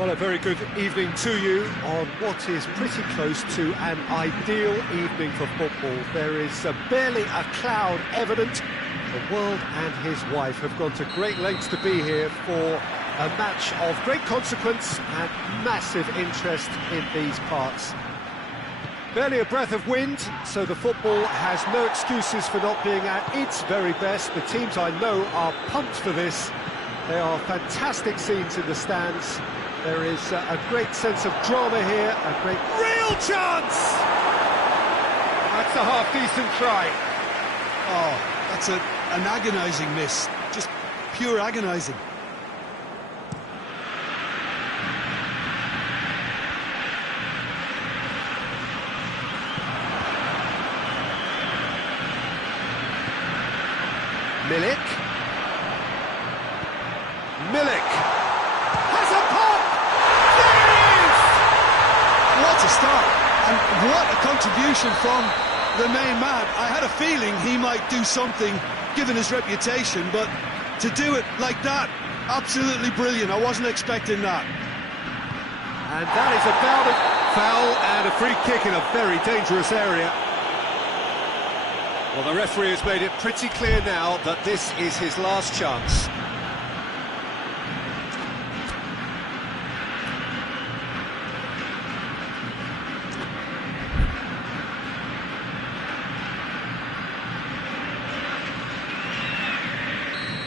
Well, a very good evening to you on what is pretty close to an ideal evening for football. There is barely a cloud evident. The world and his wife have gone to great lengths to be here for a match of great consequence and massive interest in these parts. Barely a breath of wind, so the football has no excuses for not being at its very best. The teams I know are pumped for this. There are fantastic scenes in the stands. There is a great sense of drama here, a great real chance! That's a half-decent try. Oh, that's an agonising miss, just pure agonising. Milik has a pop! There it is! What a start, and what a contribution from the main man. I had a feeling he might do something, given his reputation, but to do it like that, absolutely brilliant. I wasn't expecting that. And that is about a foul and a free kick in a very dangerous area. Well, the referee has made it pretty clear now that this is his last chance.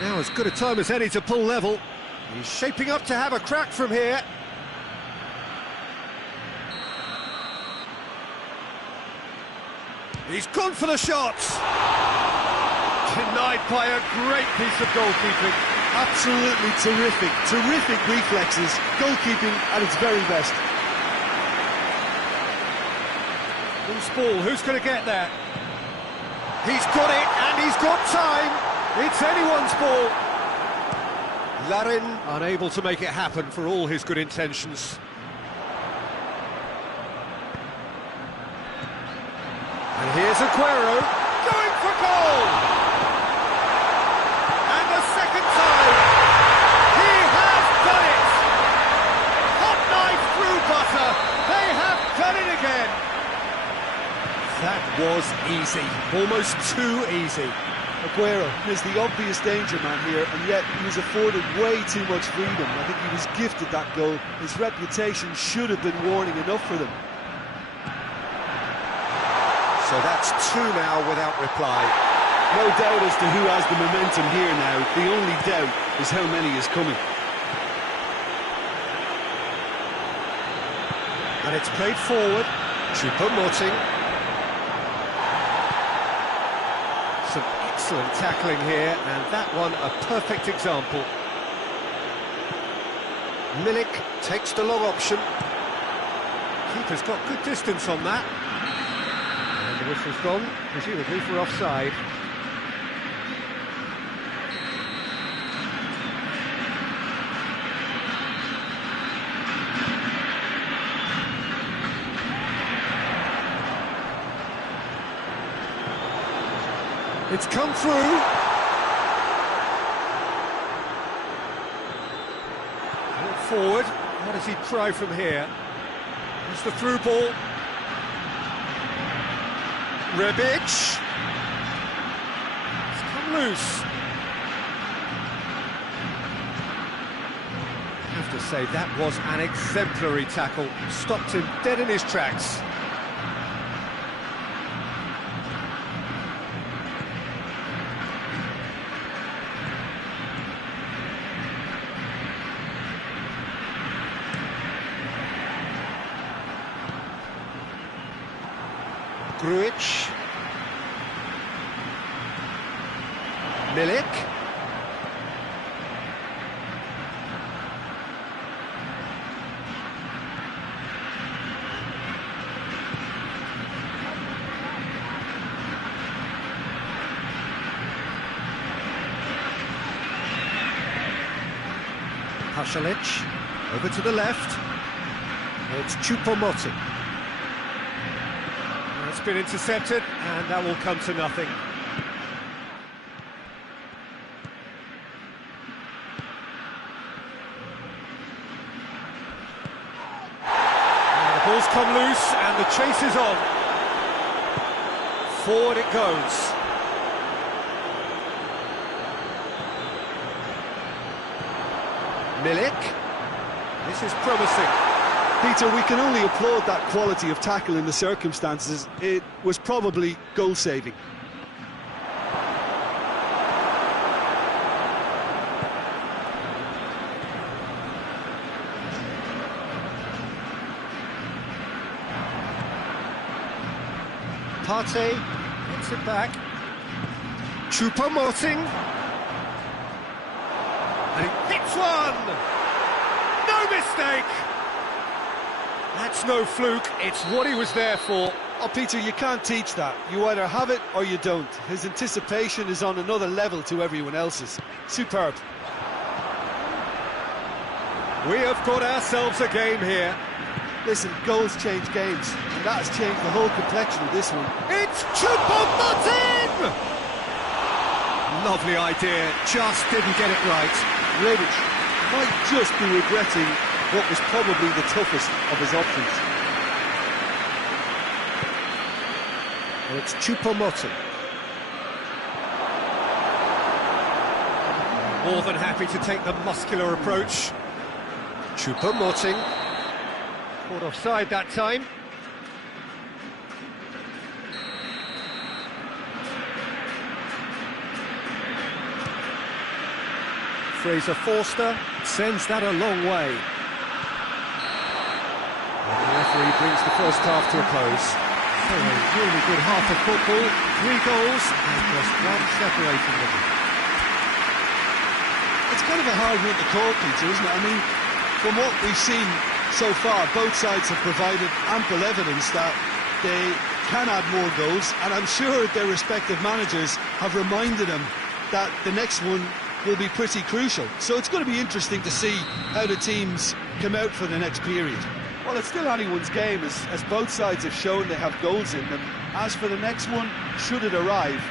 Now as good a time as any to pull level. He's shaping up to have a crack from here. He's gone for the shots. Denied by a great piece of goalkeeping. Absolutely terrific, terrific reflexes. Goalkeeping at its very best. Loose ball, who's going to get there? He's got it, and he's got time. It's anyone's ball. Larin unable to make it happen for all his good intentions. And here's Aguero, going for goal! And the second time, he has done it! Hot knife through butter, they have done it again! That was easy, almost too easy. Aguero is the obvious danger man here, and yet he was afforded way too much freedom. I think he was gifted that goal. His reputation should have been warning enough for them. So that's two now without reply. No doubt as to who has the momentum here now. The only doubt is how many is coming. And it's played forward. Choupo-Moting. Some excellent tackling here, and that one a perfect example. Milik takes the long option. Keeper's got good distance on that. And the whistle's gone, presumably for offside. It's come through. Look forward. What does he try from here? It's the through ball. Rebic. It's come loose. I have to say, that was an exemplary tackle. Stopped him dead in his tracks. Grujic. Milik. Pasalic over to the left. It's Choupo-Moting. It's been intercepted, and that will come to nothing. chases on. Forward it goes. Milik. This is promising. Peter, we can only applaud that quality of tackle in the circumstances. It was probably goal-saving. Partey gets it back. Choupo-Moting. And he hits one! No mistake! That's no fluke, it's what he was there for. Oh, Peter, you can't teach that. You either have it or you don't. His anticipation is on another level to everyone else's. Superb. We have got ourselves a game here. Listen, goals change games, and that has changed the whole complexion of this one. It's Choupo-Moting! Lovely idea, just didn't get it right. Rebic might just be regretting what was probably the toughest of his options. And it's Choupo-Moting. More than happy to take the muscular approach. Choupo-Moting. Caught offside that time. Fraser Forster sends that a long way. And the referee brings the first half to a close. So a really good half of football, 3 goals and just one separating them. It's kind of a hard one to call, Peter, isn't it? I mean, from what we've seen so far, both sides have provided ample evidence that they can add more goals, and I'm sure their respective managers have reminded them that the next one will be pretty crucial. So it's going to be interesting to see how the teams come out for the next period. Well, it's still anyone's game, as both sides have shown they have goals in them. As for the next one, should it arrive,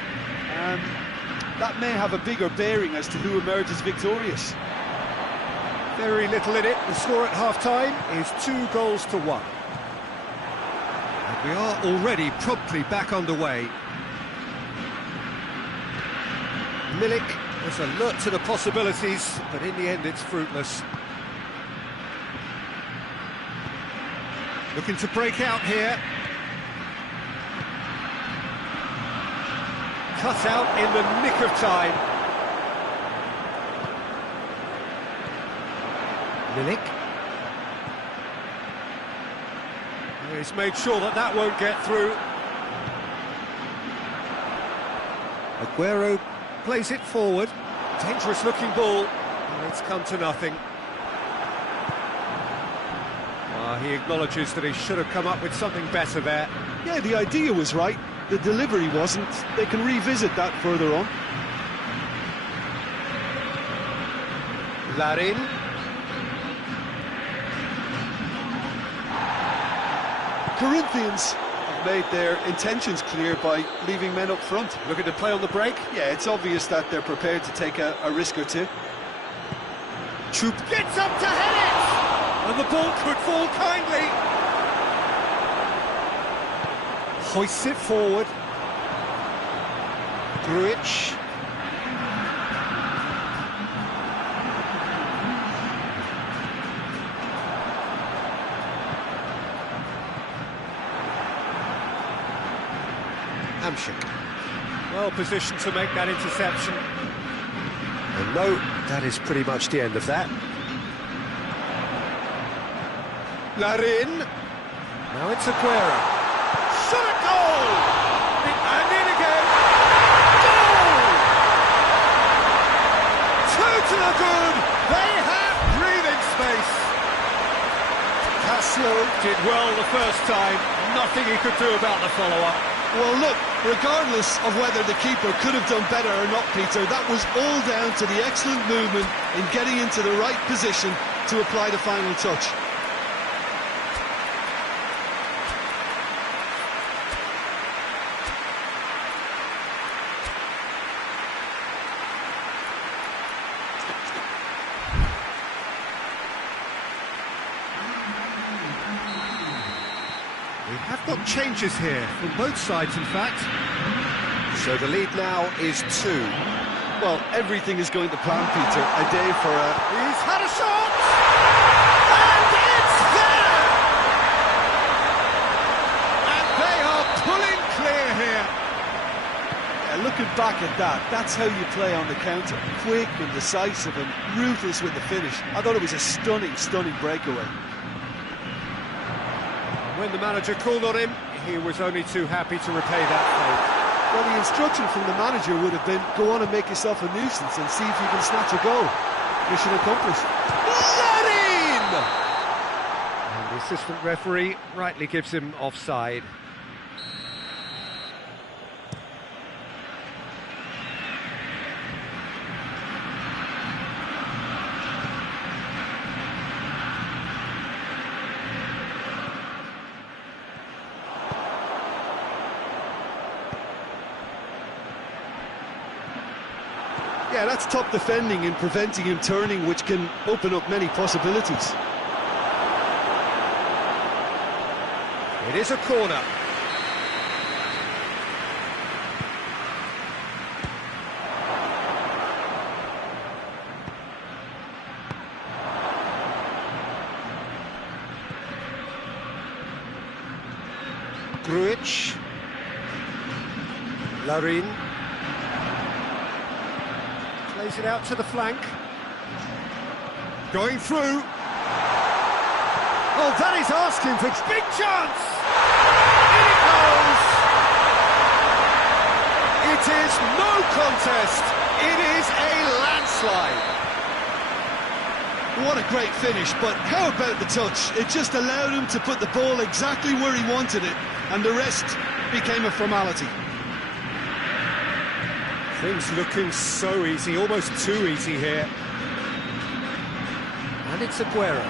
that may have a bigger bearing as to who emerges victorious. Very little in it. The score at half-time is 2-1. And we are already promptly back underway. Milik was alert to the possibilities, but in the end it's fruitless. Looking to break out here. Cut out in the nick of time. Milik. He's made sure that that won't get through. Aguero plays it forward. Dangerous looking ball, and it's come to nothing. He acknowledges that he should have come up with something better there. Yeah, the idea was right, the delivery wasn't. They can revisit that further on. Larin. Corinthians have made their intentions clear by leaving men up front. Looking to play on the break. Yeah, it's obvious that they're prepared to take a risk or two. Troop gets up to head it! And the ball could fall kindly. Hoists it forward. Grujic. Hamsik. Well positioned to make that interception. And no, that is pretty much the end of that. Larin. Now it's Aguero. Shot at goal! And in again. Goal! 2 to the good. They have breathing space. Casio did well the first time. Nothing he could do about the follow-up. Well, look, regardless of whether the keeper could have done better or not, Peter, that was all down to the excellent movement in getting into the right position to apply the final touch. We have the got changes here from both sides, in fact. So the lead now is 2. Well, everything is going to plan, Peter. A day for a... He's had a shot! And it's there! And they are pulling clear here. Yeah, looking back at that, that's how you play on the counter. Quick and decisive and ruthless with the finish. I thought it was a stunning, stunning breakaway. When the manager called on him, he was only too happy to repay that favour. Well, the instruction from the manager would have been, go on and make yourself a nuisance and see if you can snatch a goal. Mission accomplished. Let in! And the assistant referee rightly gives him offside. Yeah, that's top defending and preventing him turning, which can open up many possibilities. It is a corner. Grujic. Larin. Plays it out to the flank. Going through. Oh, that is asking for big chance! In it goes! It is no contest. It is a landslide. What a great finish, but how about the touch? It just allowed him to put the ball exactly where he wanted it, and the rest became a formality. Things looking so easy, almost too easy here. And it's Aguero.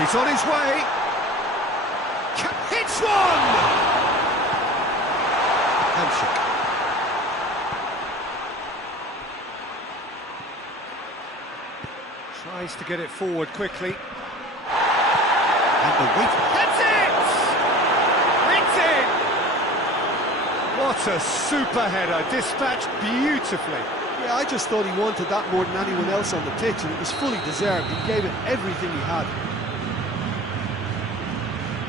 He's on his way. Hits one! Handshake. Tries to get it forward quickly. And the weight. That's it! It's it! What a super header, dispatched beautifully. Yeah, I just thought he wanted that more than anyone else on the pitch, and it was fully deserved. He gave it everything he had.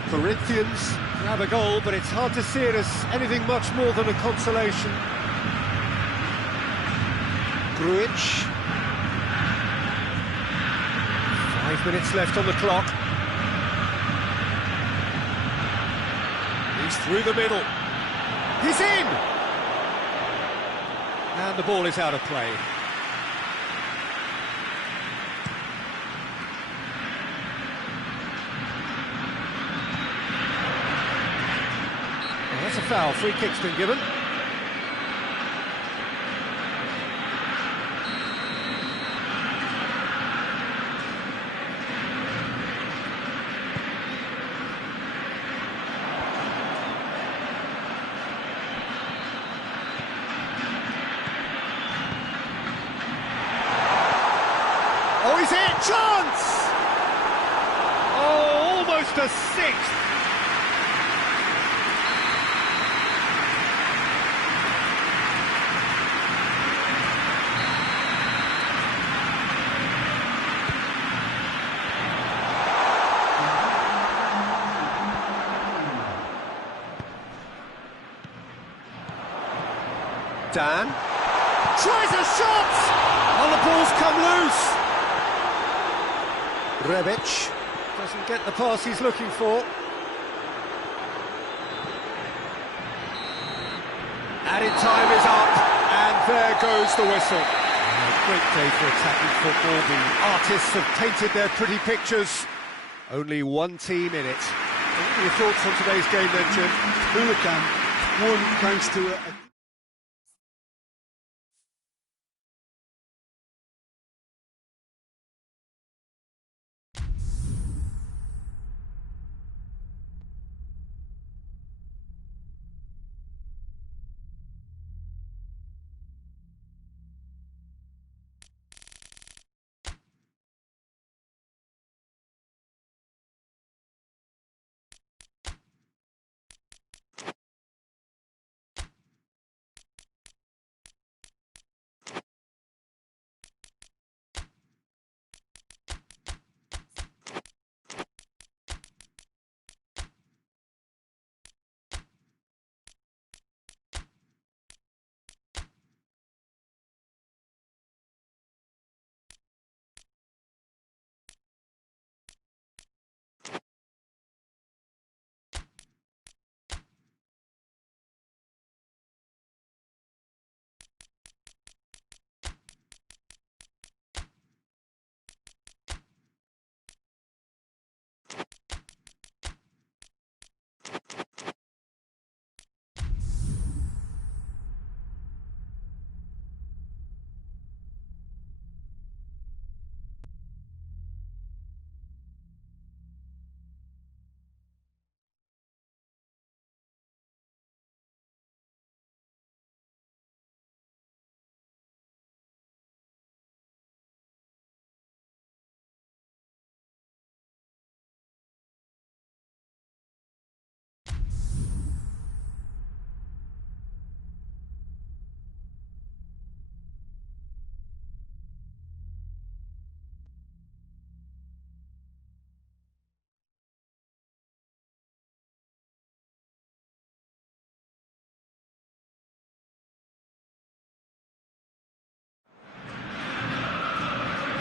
Corinthians have a goal, but it's hard to see it as anything much more than a consolation. Grujic. 5 minutes left on the clock. He's through the middle. He's in! And the ball is out of play. Well, that's a foul. Free kick's been given. Oh, he's in! Chance! Oh, almost a sixth! Dan tries a shot! And the ball's come loose! Rebic doesn't get the pass he's looking for. Added time is up, and there goes the whistle. Great day for attacking football. The artists have painted their pretty pictures. Only one team in it. What are your thoughts on today's game then, Jim? Hooligan won thanks to a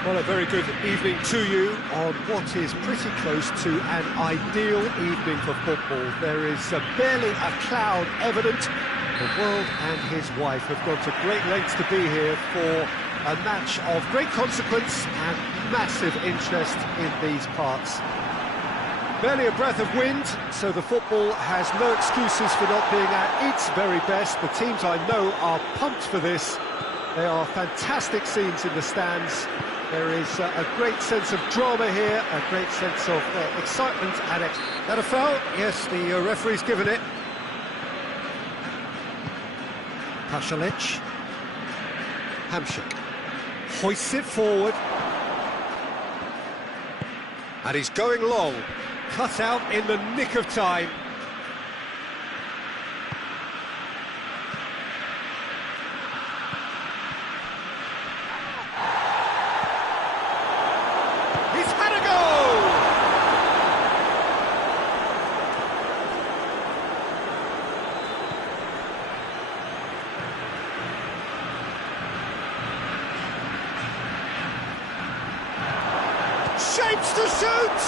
Well, a very good evening to you on what is pretty close to an ideal evening for football. There is barely a cloud evident. The world and his wife have gone to great lengths to be here for a match of great consequence and massive interest in these parts. Barely a breath of wind, so the football has no excuses for not being at its very best. The teams I know are pumped for this. There are fantastic scenes in the stands. There is a great sense of drama here, a great sense of excitement and that a foul? Yes, the referee's given it. Pasalic. Hamsik hoists it forward. And he's going long. Cut out in the nick of time. He's had a go! Shapes to shoot!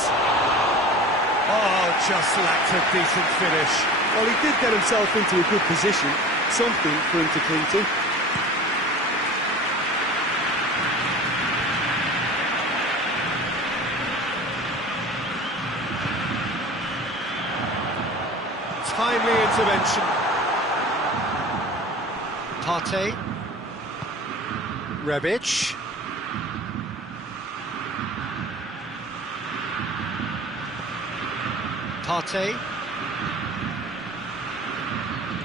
Oh, just lacked a decent finish. Well, he did get himself into a good position, something for him to cling to. Timely intervention. Partey. Rebic. Partey.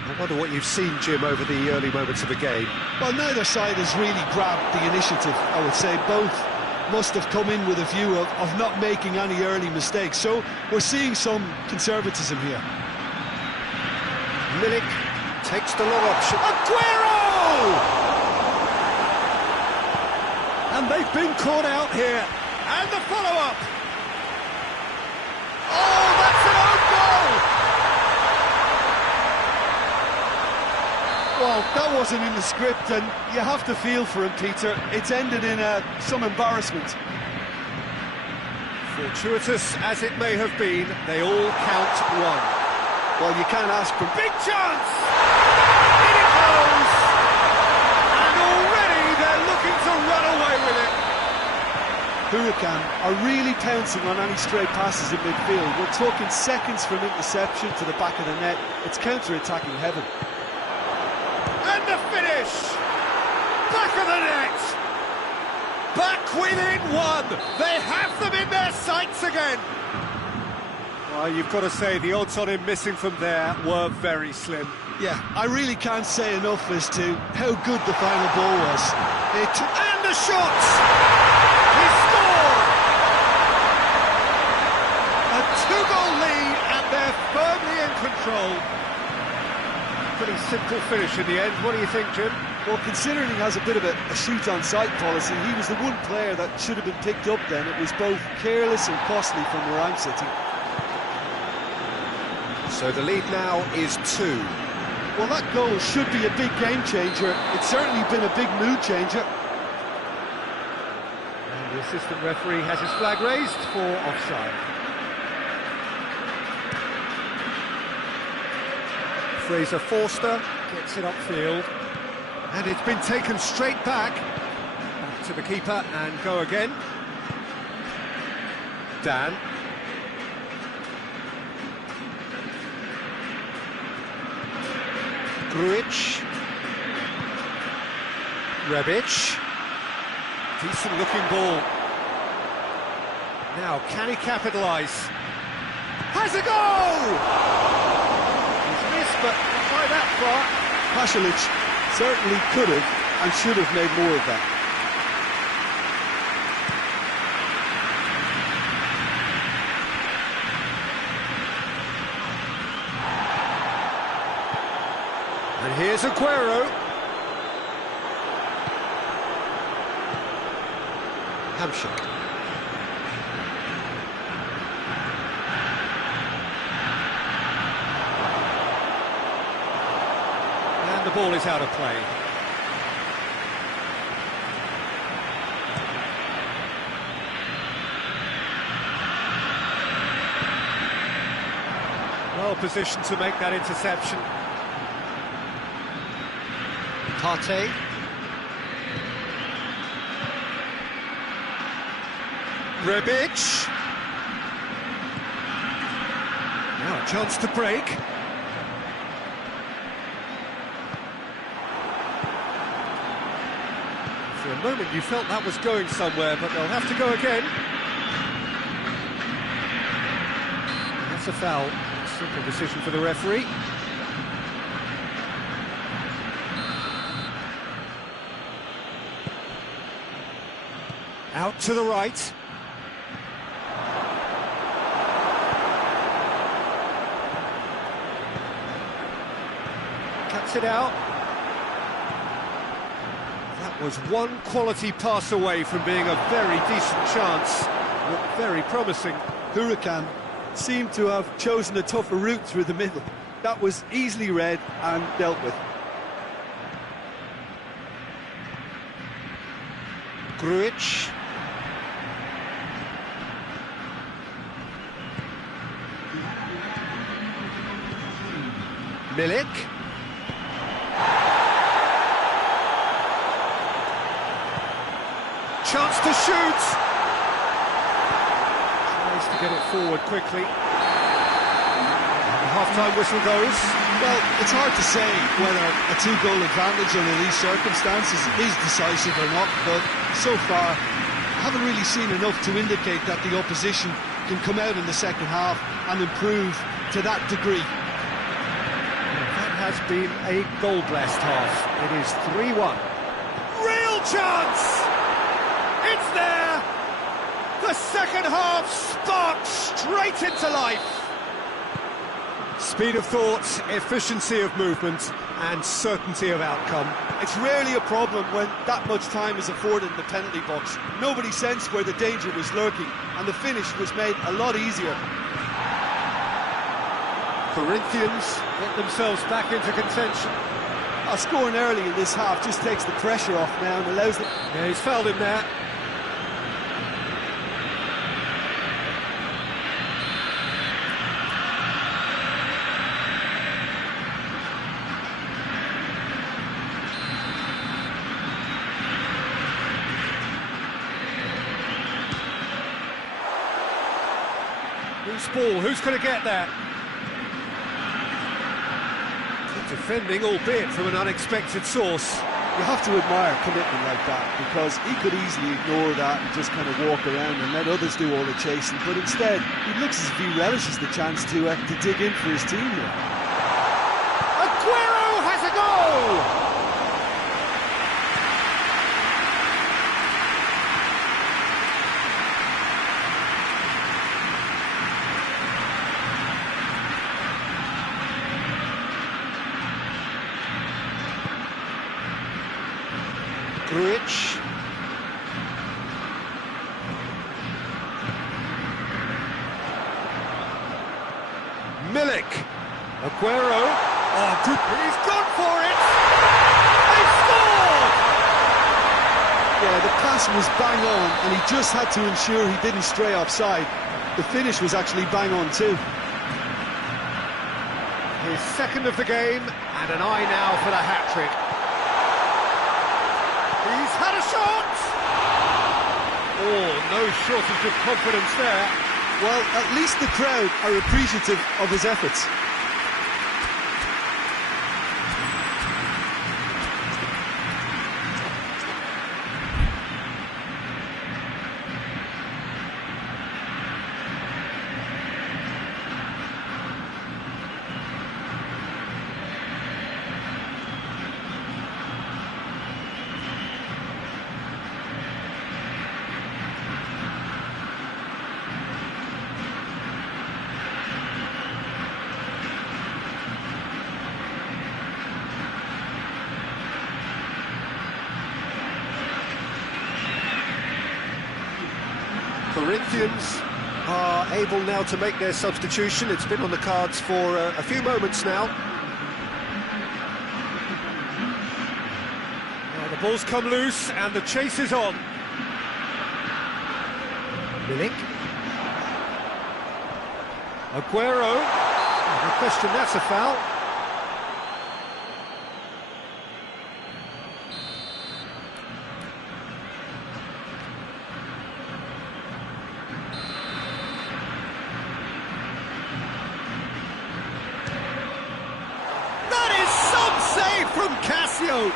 I wonder what you've seen, Jim, over the early moments of the game. Well, neither side has really grabbed the initiative, I would say. Both must have come in with a view of not making any early mistakes. So we're seeing some conservatism here. Milik takes the long option. Aguero! And they've been caught out here. And the follow-up. Oh, that's an own goal! Well, that wasn't in the script, and you have to feel for him, Peter. It's ended in some embarrassment. Fortuitous as it may have been, they all count one. Well, you can't ask for... Big chance! In it goes! And already they're looking to run away with it. Huracan are really pouncing on any stray passes in midfield. We're talking seconds from interception to the back of the net. It's counter-attacking heaven. And the finish! Back of the net! Back within one! They have them in their sights again! Well, you've got to say, the odds on him missing from there were very slim. Yeah, I really can't say enough as to how good the final ball was. And the shot! He scored! A two-goal lead, and they're firmly in control. Pretty simple finish in the end. What do you think, Jim? Well, considering he has a bit of a shoot-on-sight policy, he was the one player that should have been picked up then. It was both careless and costly from where I'm sitting. So the lead now is 2. Well, that goal should be a big game changer. It's certainly been a big mood changer. And the assistant referee has his flag raised for offside. Fraser Forster gets it upfield. And it's been taken straight back. Back to the keeper and go again. Dan. Grujic. Rebic. Decent looking ball. Now, can he capitalise? Has a goal! He's missed, but not by that far. Pasalic certainly could have and should have made more of that. And here's Aguero. Hamsik. And the ball is out of play. well positioned to make that interception. Partey. Rebic. Now a chance to break. For a moment you felt that was going somewhere, but they'll have to go again. That's a foul. Simple decision for the referee. Out to the right. Cuts it out. That was one quality pass away from being a very decent chance. Looked very promising. Huracan seemed to have chosen a tougher route through the middle. That was easily read and dealt with. Grujic. Milik. Chance to shoot. Tries to get it forward quickly. The half-time whistle goes. Well, it's hard to say whether a two-goal advantage under these circumstances is decisive or not, but so far I haven't really seen enough to indicate that the opposition can come out in the second half and improve to that degree. Has been a goal-blessed half. It is 3-1. Real chance! It's there! The second half sparked straight into life. Speed of thought, efficiency of movement, and certainty of outcome. It's rarely a problem when that much time is afforded in the penalty box. Nobody sensed where the danger was lurking, and the finish was made a lot easier. Corinthians get themselves back into contention. Scoring early in this half just takes the pressure off now and allows them... Yeah, he's fouled him there. Loose ball, who's going to get that? Defending, albeit from an unexpected source. You have to admire commitment like that, because he could easily ignore that and just kind of walk around and let others do all the chasing, but instead he looks as if he relishes the chance to dig in for his team here. Aguero has a goal! Grujic. Milik. Aguero. Oh, good. He's gone for it! They scored! Yeah, the pass was bang on, and he just had to ensure he didn't stray offside. The finish was actually bang on too. His second of the game, and an eye now for the hat-trick. He's had a shot! Oh, no shortage of confidence there. Well, at least the crowd are appreciative of his efforts. Corinthians are able now to make their substitution. It's been on the cards for a few moments now. The ball's come loose and the chase is on. Milik. Aguero. The question that's a foul. From Cassio.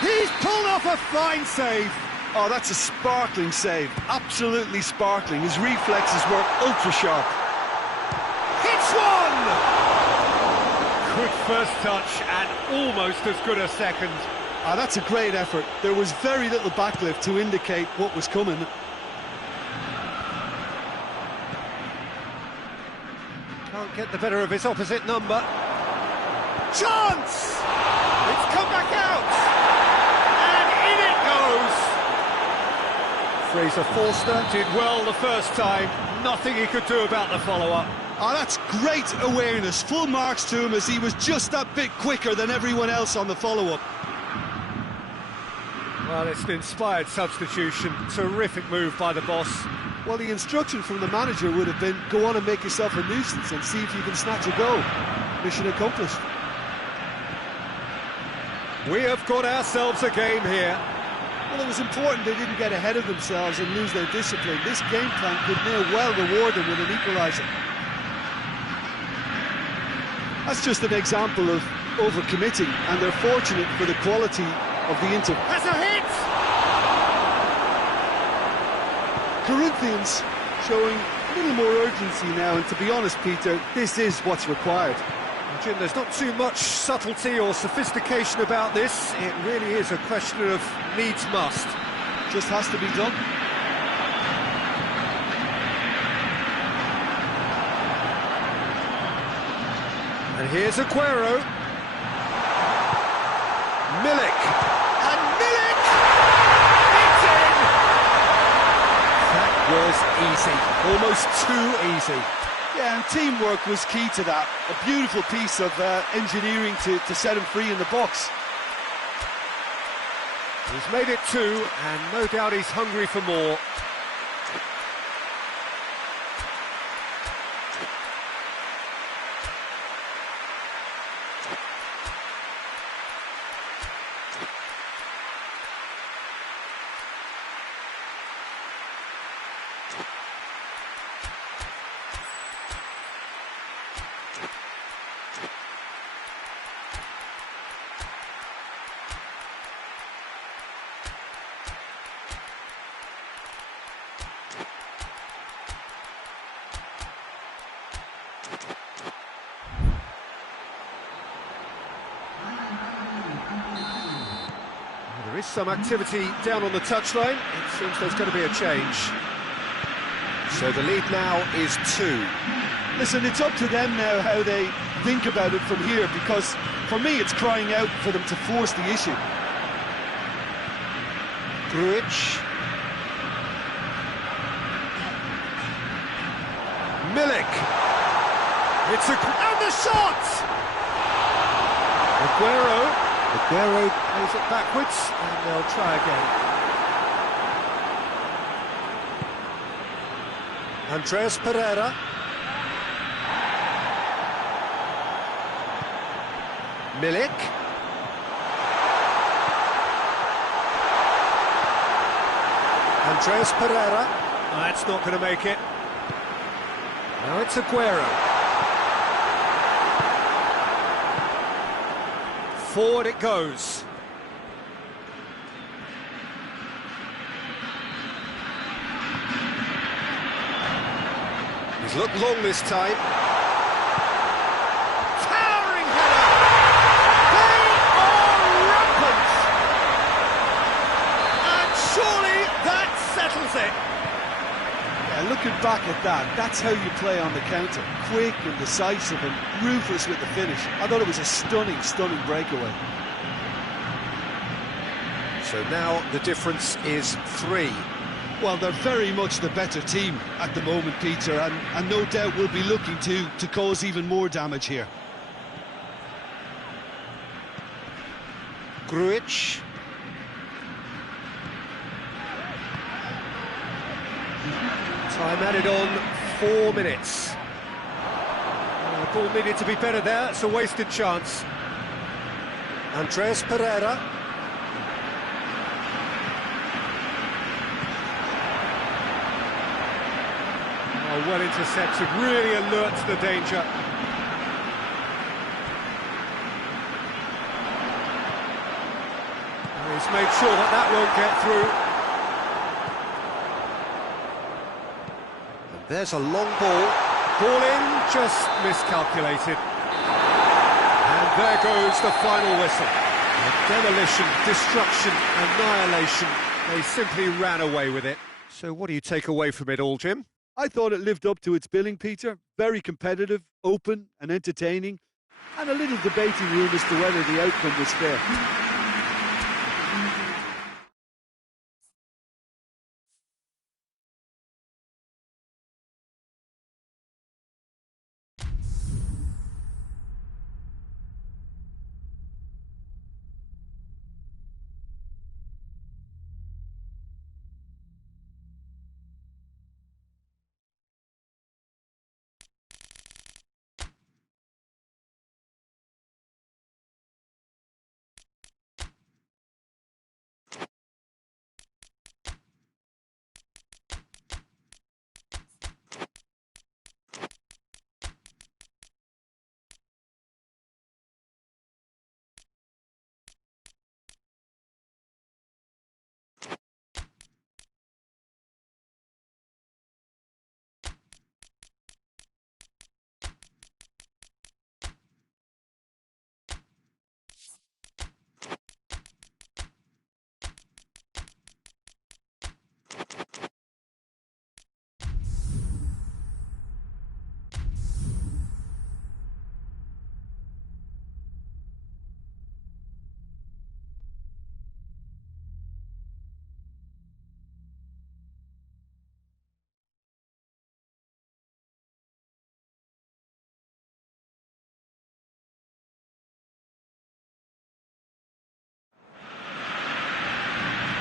He's pulled off a fine save. Oh, that's a sparkling save. Absolutely sparkling. His reflexes were ultra sharp. Hits one! Good first touch and almost as good a second. Oh, that's a great effort. There was very little backlift to indicate what was coming. Can't get the better of his opposite number. Chance! It's come back out! And in it goes! Fraser Forster did well the first time. Nothing he could do about the follow-up. Oh, that's great awareness. Full marks to him as he was just that bit quicker than everyone else on the follow-up. Well, it's an inspired substitution. Terrific move by the boss. Well, the instruction from the manager would have been, go on and make yourself a nuisance and see if you can snatch a goal. Mission accomplished. We have got ourselves a game here. Well, it was important they didn't get ahead of themselves and lose their discipline. This game plan could now well reward them with an equaliser. That's just an example of overcommitting, and they're fortunate for the quality of the interval. Has a hit! Corinthians showing a little more urgency now, and to be honest, Peter, this is what's required. Jim, there's not too much subtlety or sophistication about this. It really is a question of needs must. Just has to be done. And here's Aguero. Milik. And Milik! It's in! That was easy. Almost too easy. Yeah, and teamwork was key to that. A beautiful piece of engineering to set him free in the box. He's made it two, and no doubt he's hungry for more. There is some activity down on the touchline. It seems there's going to be a change. So the lead now is 2. Listen, it's up to them now how they think about it from here, because for me it's crying out for them to force the issue. Grujic. Milik. It's and the shot! Aguero plays it backwards, and they'll try again. Andreas Pereira. Milik. Andreas Pereira. That's not going to make it. Now it's Aguero. Forward it goes. He's looked long this time. Towering header! They are rampant! And surely that settles it. Yeah, looking back at that, that's how you play on the counter. Quick and decisive and ruthless with the finish. I thought it was a stunning, stunning breakaway. So now the difference is 3. Well, they're very much the better team at the moment, Peter, and no doubt will be looking to cause even more damage here. Grujic. Time added on 4 minutes. Ball needed to be better there, it's a wasted chance. Andres Pereira. Oh, well intercepted, really alert to the danger. He's made sure that that won't get through. And there's a long ball. Ball in, just miscalculated. And there goes the final whistle. Demolition, destruction, annihilation. They simply ran away with it. So what do you take away from it all, Jim? I thought it lived up to its billing, Peter. Very competitive, open and entertaining, and a little debating room as to whether the outcome was fair.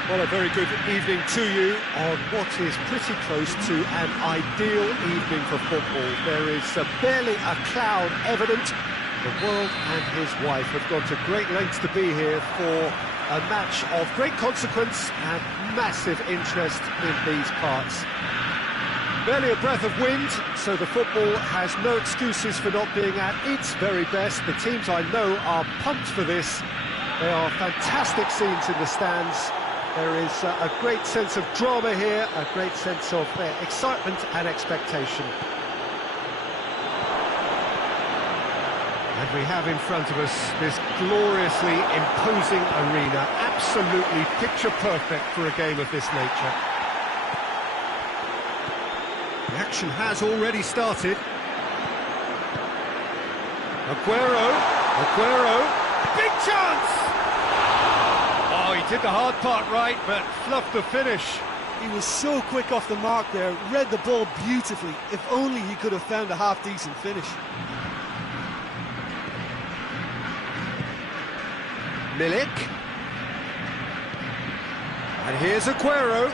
Well, a very good evening to you on what is pretty close to an ideal evening for football. There is barely a cloud evident. The world and his wife have gone to great lengths to be here for a match of great consequence and massive interest in these parts. Barely a breath of wind, so the football has no excuses for not being at its very best. The teams I know are pumped for this. There are fantastic scenes in the stands. There is a great sense of drama here, a great sense of excitement and expectation. And we have in front of us this gloriously imposing arena, absolutely picture perfect for a game of this nature. The action has already started. Aguero, big chance! Oh, he did the hard part right, but fluffed the finish. He was so quick off the mark there, read the ball beautifully. If only he could have found a half-decent finish. Milik. And here's Aguero.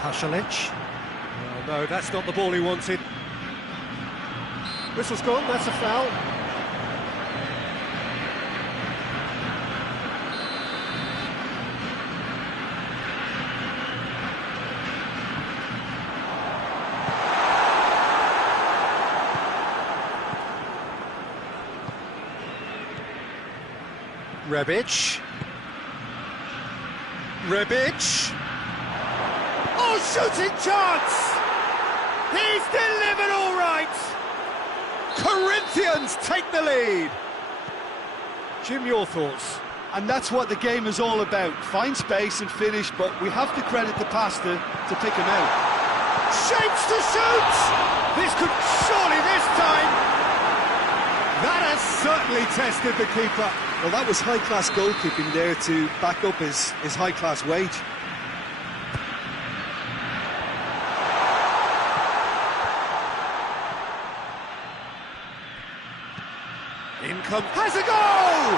Pasalic. Oh, no, that's not the ball he wanted. Whistle's gone, that's a foul. Rebic. Oh, shooting chance! He's delivered all right! Corinthians take the lead! Jim, your thoughts? And that's what the game is all about. Find space and finish, but we have to credit the pastor to pick him out. Shapes to shoot! This could surely this time! That has certainly tested the keeper. Well, that was high-class goalkeeping there to back up his high-class wage. In comes... Has a goal!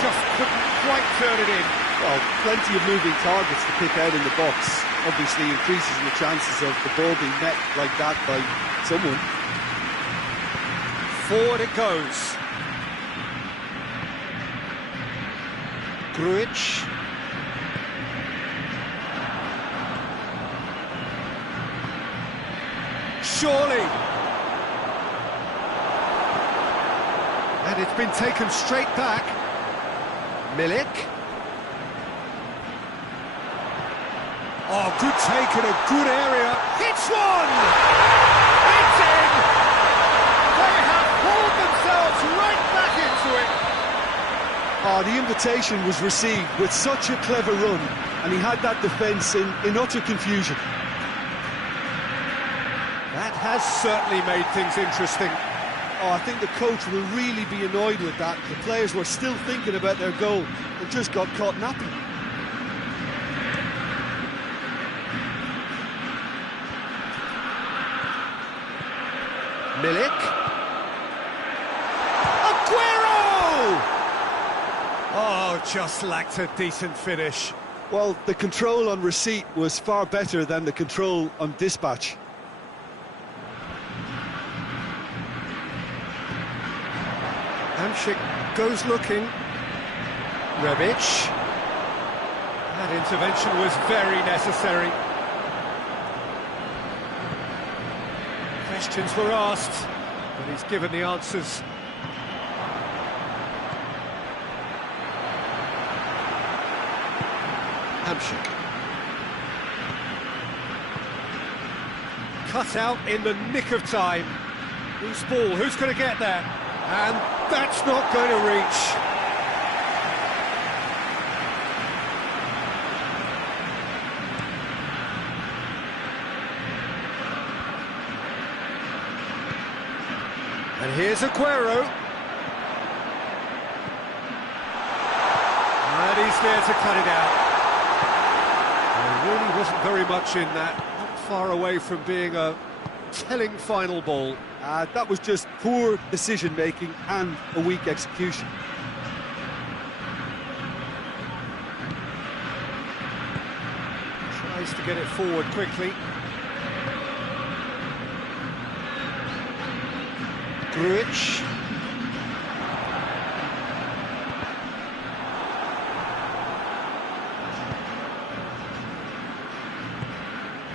Just couldn't quite turn it in. Well, plenty of moving targets to pick out in the box. obviously increases the chances of the ball being met like that by someone. Forward it goes. Grujic. Surely. And it's been taken straight back. Milik. Oh, good take in a good area. Hits one! It's in! They have pulled themselves right back into it. Oh, the invitation was received with such a clever run, and he had that defence in utter confusion. That has certainly made things interesting. Oh, I think the coach will really be annoyed with that. The players were still thinking about their goal and just got caught napping. Milik. Aguero! Oh, just lacked a decent finish. Well, the control on receipt was far better than the control on dispatch. Hamšík goes looking. Rebic. That intervention was very necessary. Questions were asked, but he's given the answers. Hamšík. Cut out in the nick of time. Loose ball, who's going to get there? And that's not going to reach. And here's Aguero. And he's there to cut it out. There really wasn't very much in that. Not far away from being a telling final ball. That was just poor decision-making and a weak execution. Tries to get it forward quickly. Grujic.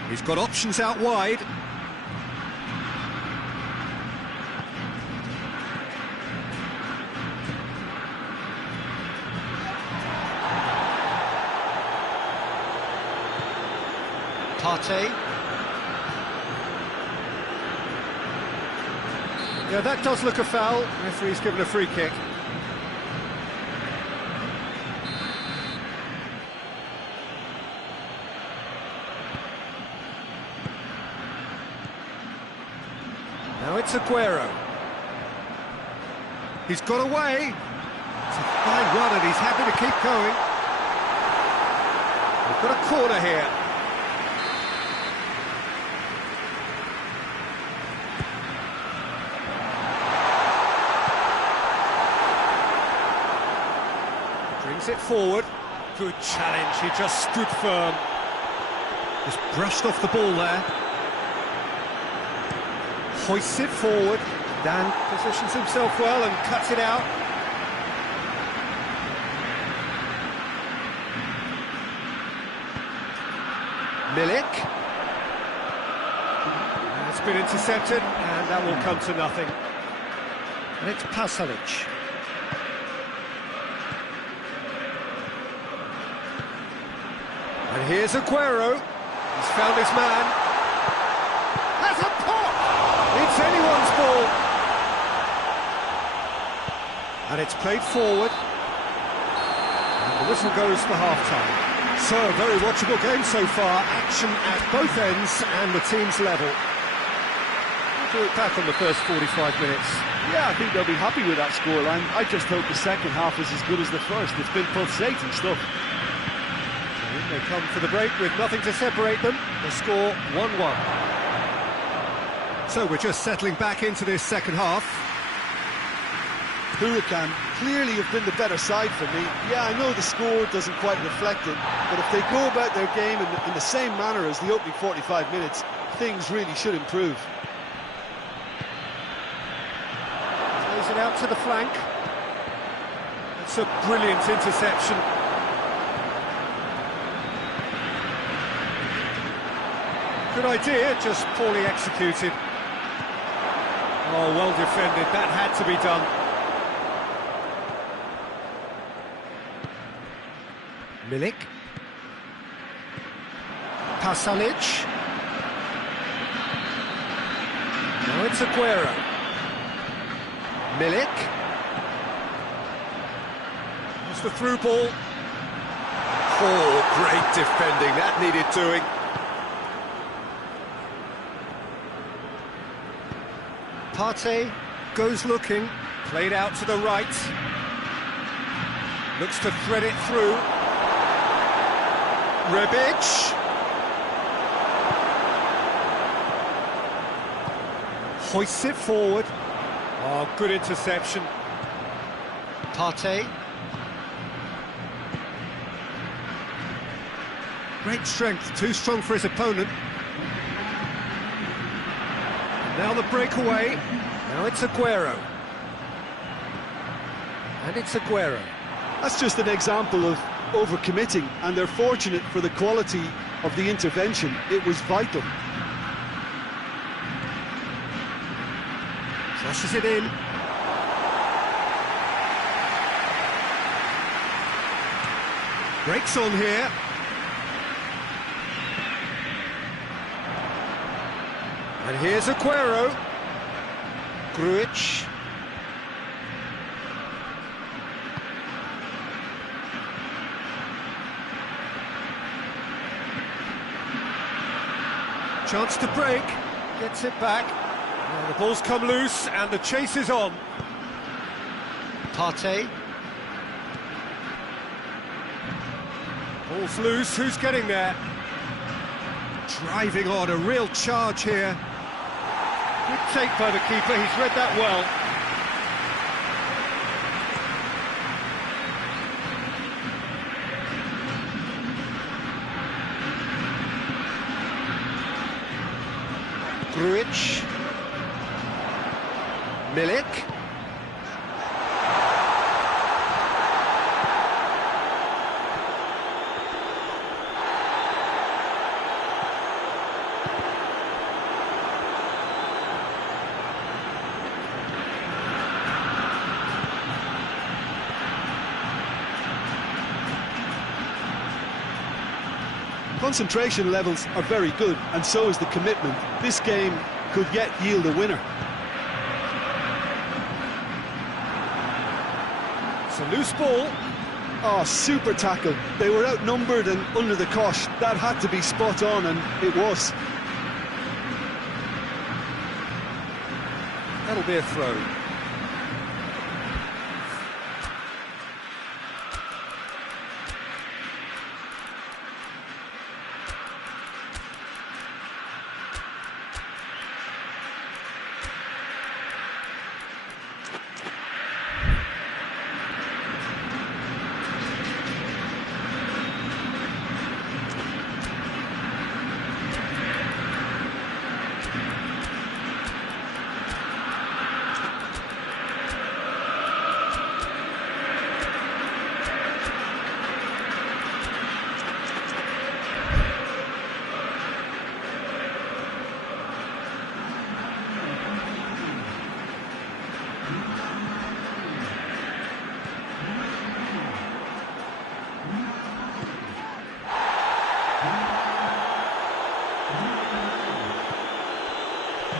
He's got options out wide. Partey. Yeah, that does look a foul. Referee's given a free kick. Now it's Aguero. He's got away. It's a fine run and he's happy to keep going. We've got a corner here. Brings it forward. Good challenge, he just stood firm. Just brushed off the ball there. Hoists it forward. Dan positions himself well and cuts it out. Milik. It's been intercepted and that will come to nothing. And it's Pasalic. And here's Aguero. He's found his man. Has a pop! It's anyone's ball. And it's played forward. And the whistle goes for half-time. So, a very watchable game so far. Action at both ends and the team's level. How do you look back on the first 45 minutes? Yeah, I think they'll be happy with that scoreline. I just hope the second half is as good as the first. It's been pulsating stuff. They come for the break with nothing to separate them. The score 1-1. So we're just settling back into this second half. Huracan clearly have been the better side for me. Yeah, I know the score doesn't quite reflect it, but if they go about their game in the same manner as the opening 45 minutes, things really should improve. Plays it out to the flank. It's a brilliant interception. Good idea, just poorly executed. Oh, well defended, that had to be done. Milik. Pasalic. Now it's Aguero. Milik. There's the through ball. Oh, great defending, that needed doing. Partey goes looking, played out to the right. Looks to thread it through. Rebic. Hoists it forward. Oh, good interception. Partey. Great strength, too strong for his opponent. Now the breakaway. Now it's Aguero. And it's Aguero. That's just an example of overcommitting, and they're fortunate for the quality of the intervention. It was vital. Flushes it in. Breaks on here. And here's Aguero. Grujic. Chance to break. Gets it back. Now the ball's come loose and the chase is on. Partey. Ball's loose. Who's getting there? Driving on, a real charge here. Good take by the keeper, he's read that well. Grujic. Milik. Concentration levels are very good, and so is the commitment. This game could yet yield a winner. It's a loose ball. Oh, super tackle. They were outnumbered and under the cosh. That had to be spot on, and it was. That'll be a throw.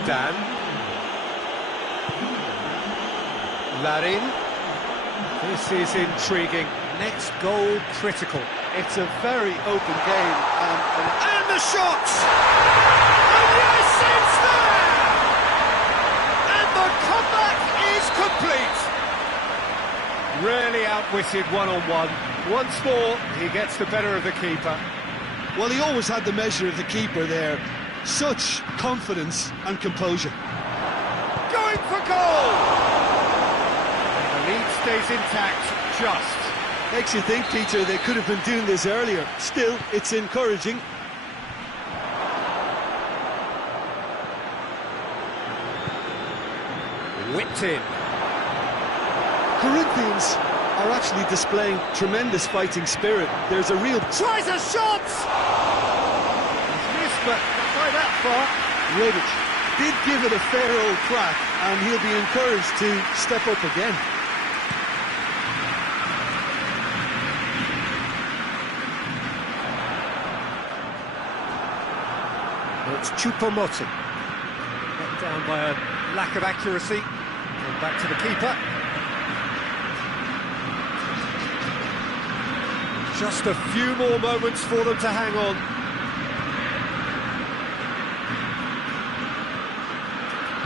Dan. Larin. This is intriguing. Next goal critical. It's a very open game. And the shot! And yes, it's there! And the comeback is complete. Really outwitted one-on-one. Once more, he gets the better of the keeper. Well, he always had the measure of the keeper there. Such confidence and composure. Going for goal! And the lead's stays intact, just. Makes you think, Peter, they could have been doing this earlier. Still, it's encouraging. Whipped in. Corinthians are actually displaying tremendous fighting spirit. There's a real... Tries a shot! He's missed, but not by that far. Rubbish. Did give it a fair old crack, and he'll be encouraged to step up again. It's Choupo-Moting. Let down by a lack of accuracy. And back to the keeper. Just a few more moments for them to hang on.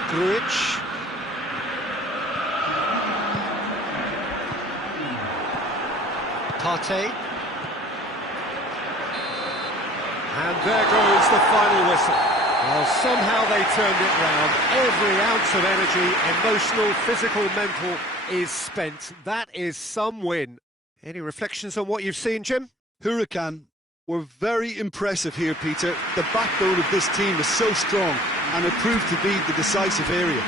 Grujic. Partey. And there goes the final whistle. Well, somehow they turned it round. Every ounce of energy, emotional, physical, mental, is spent. That is some win. Any reflections on what you've seen, Jim? Huracan were very impressive here, Peter. The backbone of this team is so strong, and it proved to be the decisive area.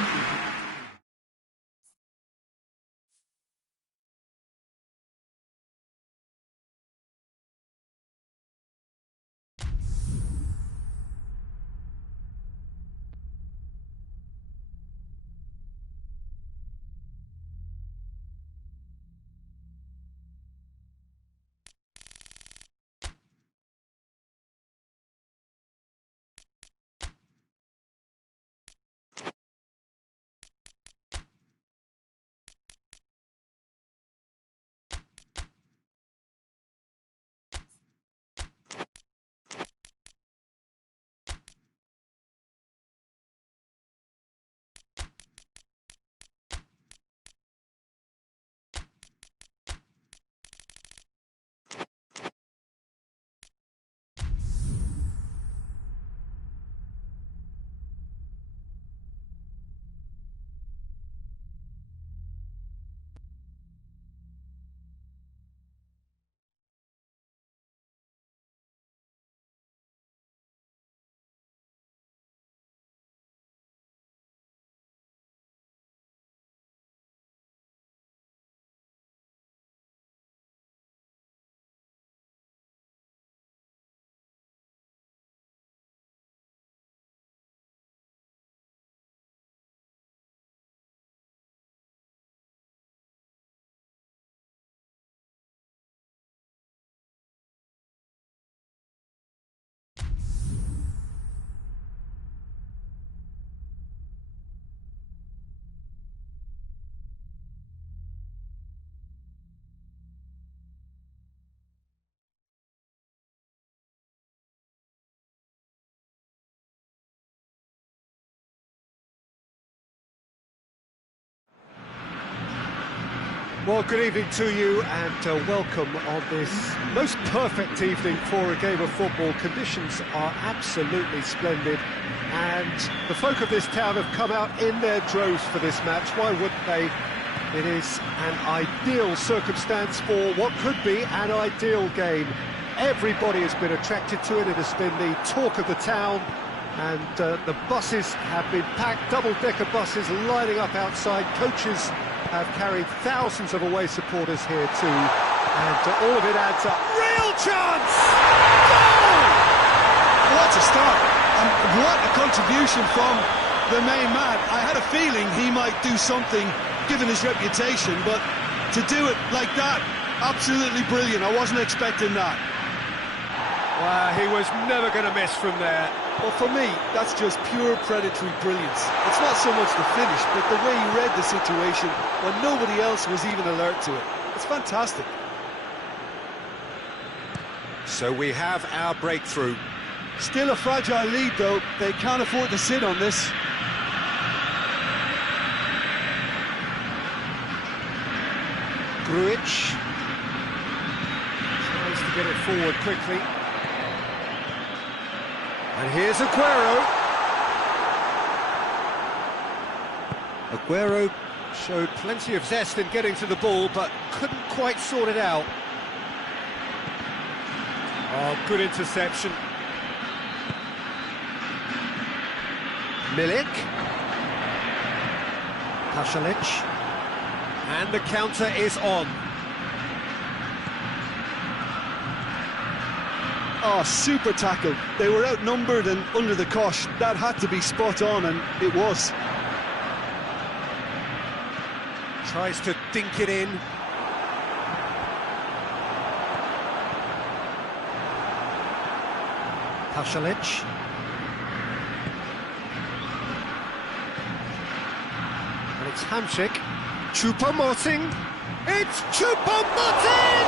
Well, good evening to you and welcome on this most perfect evening for a game of football. Conditions are absolutely splendid and the folk of this town have come out in their droves for this match. Why wouldn't they? It is an ideal circumstance for what could be an ideal game. Everybody has been attracted to it. It has been the talk of the town and the buses have been packed, double-decker buses lining up outside. Coaches have carried thousands of away supporters here too, and all of it adds up. Real chance! Goal! What a start, and what a contribution from the main man. I had a feeling he might do something, given his reputation, but to do it like that, absolutely brilliant. I wasn't expecting that. Well, he was never going to miss from there. Well, for me, that's just pure predatory brilliance. It's not so much the finish, but the way he read the situation when nobody else was even alert to it. It's fantastic. So we have our breakthrough. Still a fragile lead, though. They can't afford to sit on this. Grujic tries to get it forward quickly. And here's Aguero. Aguero Showed plenty of zest in getting to the ball, but couldn't quite sort it out. Oh, good interception. Milik. Pasalic. And the counter is on. Oh, super tackle. They were outnumbered and under the cosh. That had to be spot on, and it was. Tries to dink it in. Pasalic. And it's Hamšík. Choupo-Moting. It's Choupo-Moting!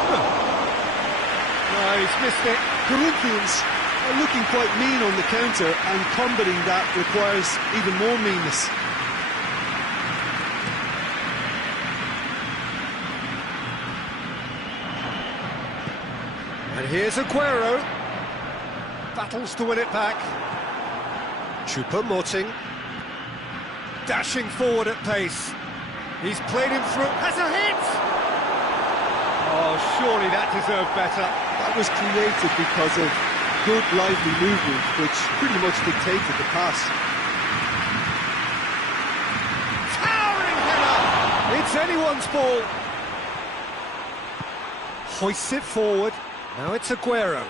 No, he's missed it. Corinthians are looking quite mean on the counter, and combating that requires even more meanness. And here's Aguero. Battles to win it back. Choupo-Moting. Dashing forward at pace. He's played him through. Has a hit! Oh, surely that deserved better. That was created because of good, lively movement, which pretty much dictated the pass. Towering header! It's anyone's ball. Hoists it forward. Now it's Aguero.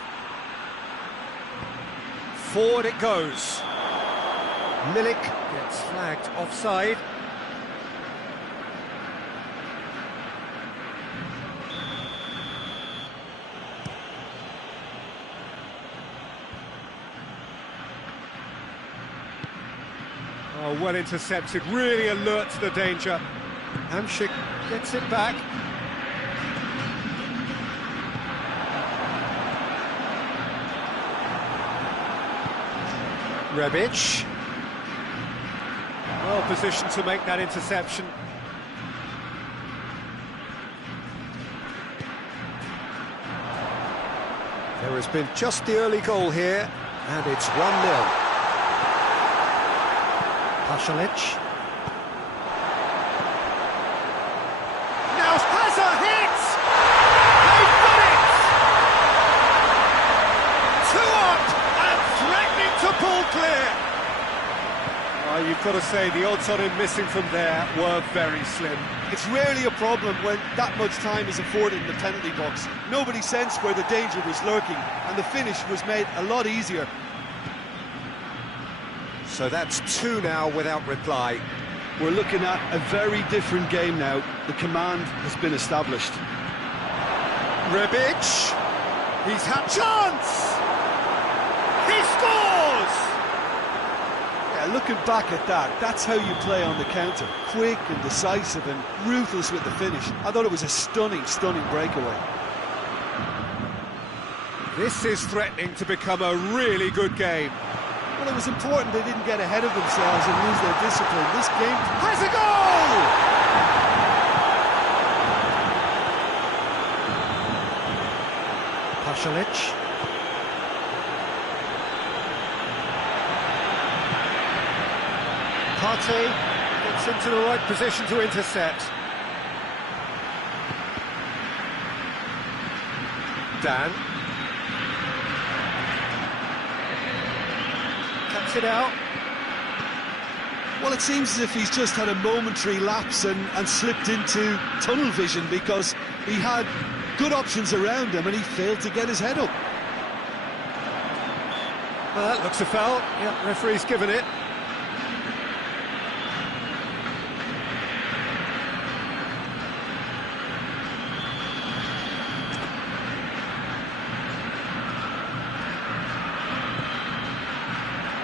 Forward it goes. Milik gets flagged offside. Oh, well intercepted, really alert to the danger. Hamšík gets it back. Rebic. Well positioned to make that interception. There has been just the early goal here, and it's 1-0. Pasalic. Now has a hit! They've got it! 2 up and threatening to pull clear. Oh, you've got to say the odds on him missing from there were very slim. It's rarely a problem when that much time is afforded in the penalty box. Nobody sensed where the danger was lurking, and the finish was made a lot easier. So that's 2 now without reply. We're looking at a very different game now. The command has been established. Rebic. He's had chance. He scores. Yeah, looking back at that, that's how you play on the counter. Quick and decisive and ruthless with the finish. I thought it was a stunning, stunning breakaway. This is threatening to become a really good game. Well, it was important they didn't get ahead of themselves and lose their discipline. This game has a goal! Pasalic. Partey gets into the right position to intercept. Dan. Cuts it out. Well, it seems as if he's just had a momentary lapse and slipped into tunnel vision, because he had good options around him and he failed to get his head up. Well, that looks a foul. Yeah, referee's given it.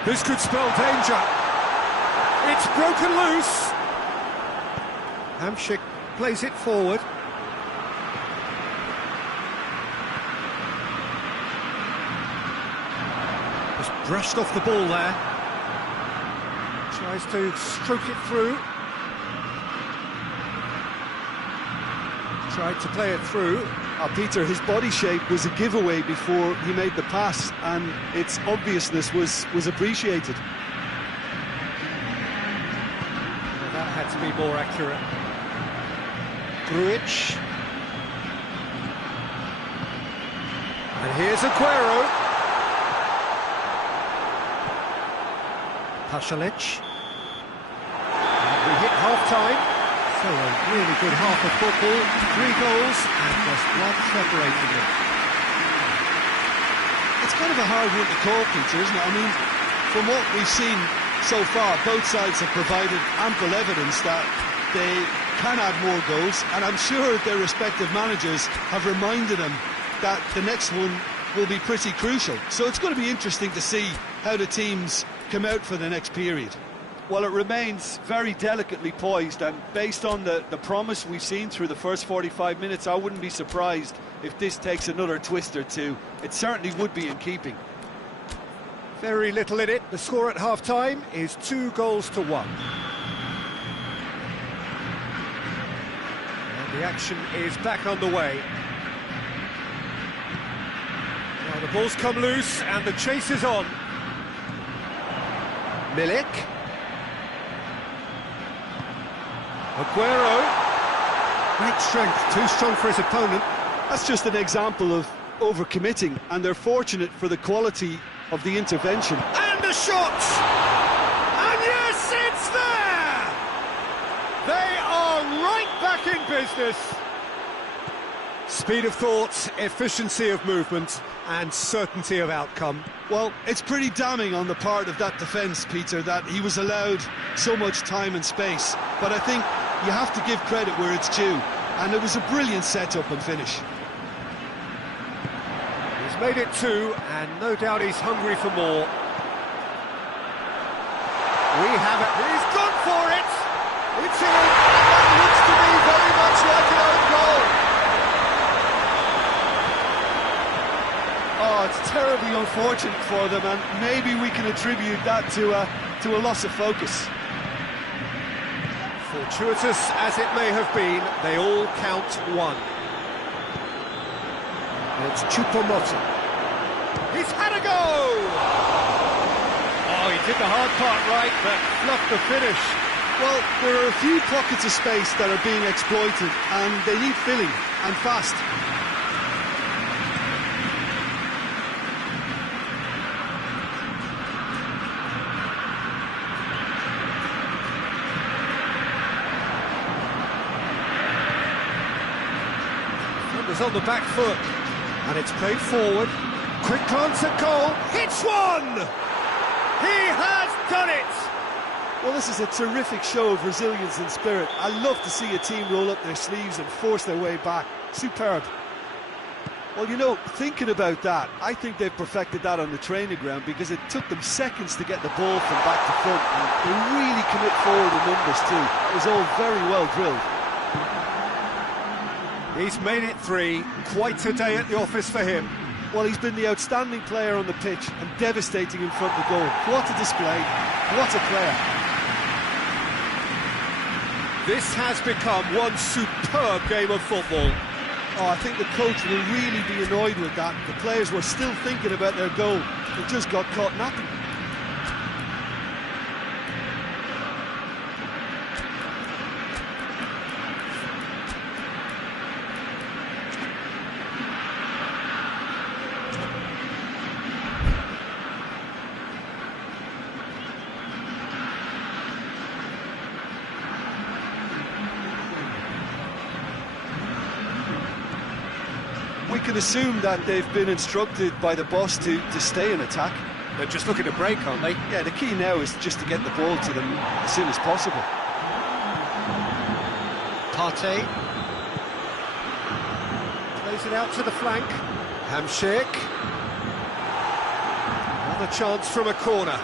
This could spell danger. It's broken loose. Hamšík plays it forward. Just brushed off the ball there. Tries to stroke it through. Tried to play it through. Peter, his body shape was a giveaway before he made the pass, and its obviousness was appreciated. That had to be more accurate. Grujic. And here's Aguero. Pasalic. And we hit half-time. So a really good half of football. 3 goals and just one separating them. It's kind of a hard one to call, Peter, isn't it? I mean, from what we've seen so far, both sides have provided ample evidence that they can add more goals, and I'm sure their respective managers have reminded them that the next one will be pretty crucial. So it's going to be interesting to see how the teams come out for the next period. Well, it remains very delicately poised, and based on the promise we've seen through the first 45 minutes, I wouldn't be surprised if this takes another twist or two. It certainly would be in keeping. Very little in it. The score at half-time is 2 goals to 1. And the action is back underway. Now the ball's come loose and the chase is on. Milik. Aguero. Great strength, too strong for his opponent. That's just an example of overcommitting, and they're fortunate for the quality of the intervention. And a shot! And yes, it's there! They are right back in business. Speed of thought, efficiency of movement, and certainty of outcome. Well, it's pretty damning on the part of that defence, Peter, that he was allowed so much time and space. But I think you have to give credit where it's due, and it was a brilliant set-up and finish. He's made it 2, and no doubt he's hungry for more. We have it. He's gone for it! It's in, and that looks to be very much like an own goal. Oh, it's terribly unfortunate for them, and maybe we can attribute that to a loss of focus. Fortuitous as it may have been, they all count 1. It's Choupo-Moting. He's had a go! Oh, he did the hard part right, but fluffed the finish. Well, there are a few pockets of space that are being exploited, and they need filling, and fast. Is on the back foot, and it's played forward. Quick glance at goal, hits one! He has done it! Well, this is a terrific show of resilience and spirit. I love to see a team roll up their sleeves and force their way back. Superb. Well, you know, thinking about that, I think they've perfected that on the training ground, because it took them seconds to get the ball from back to front, and they really commit forward in numbers too. It was all very well drilled. He's made it 3, quite a day at the office for him. Well, he's been the outstanding player on the pitch and devastating in front of goal. What a display, what a player. This has become one superb game of football. Oh, I think the coach will really be annoyed with that. The players were still thinking about their goal. They just got caught napping. We can assume that they've been instructed by the boss to stay in attack. They're just looking to break, aren't they? Yeah, the key now is just to get the ball to them as soon as possible. Partey plays it out to the flank. Hamsik. Another chance from a corner.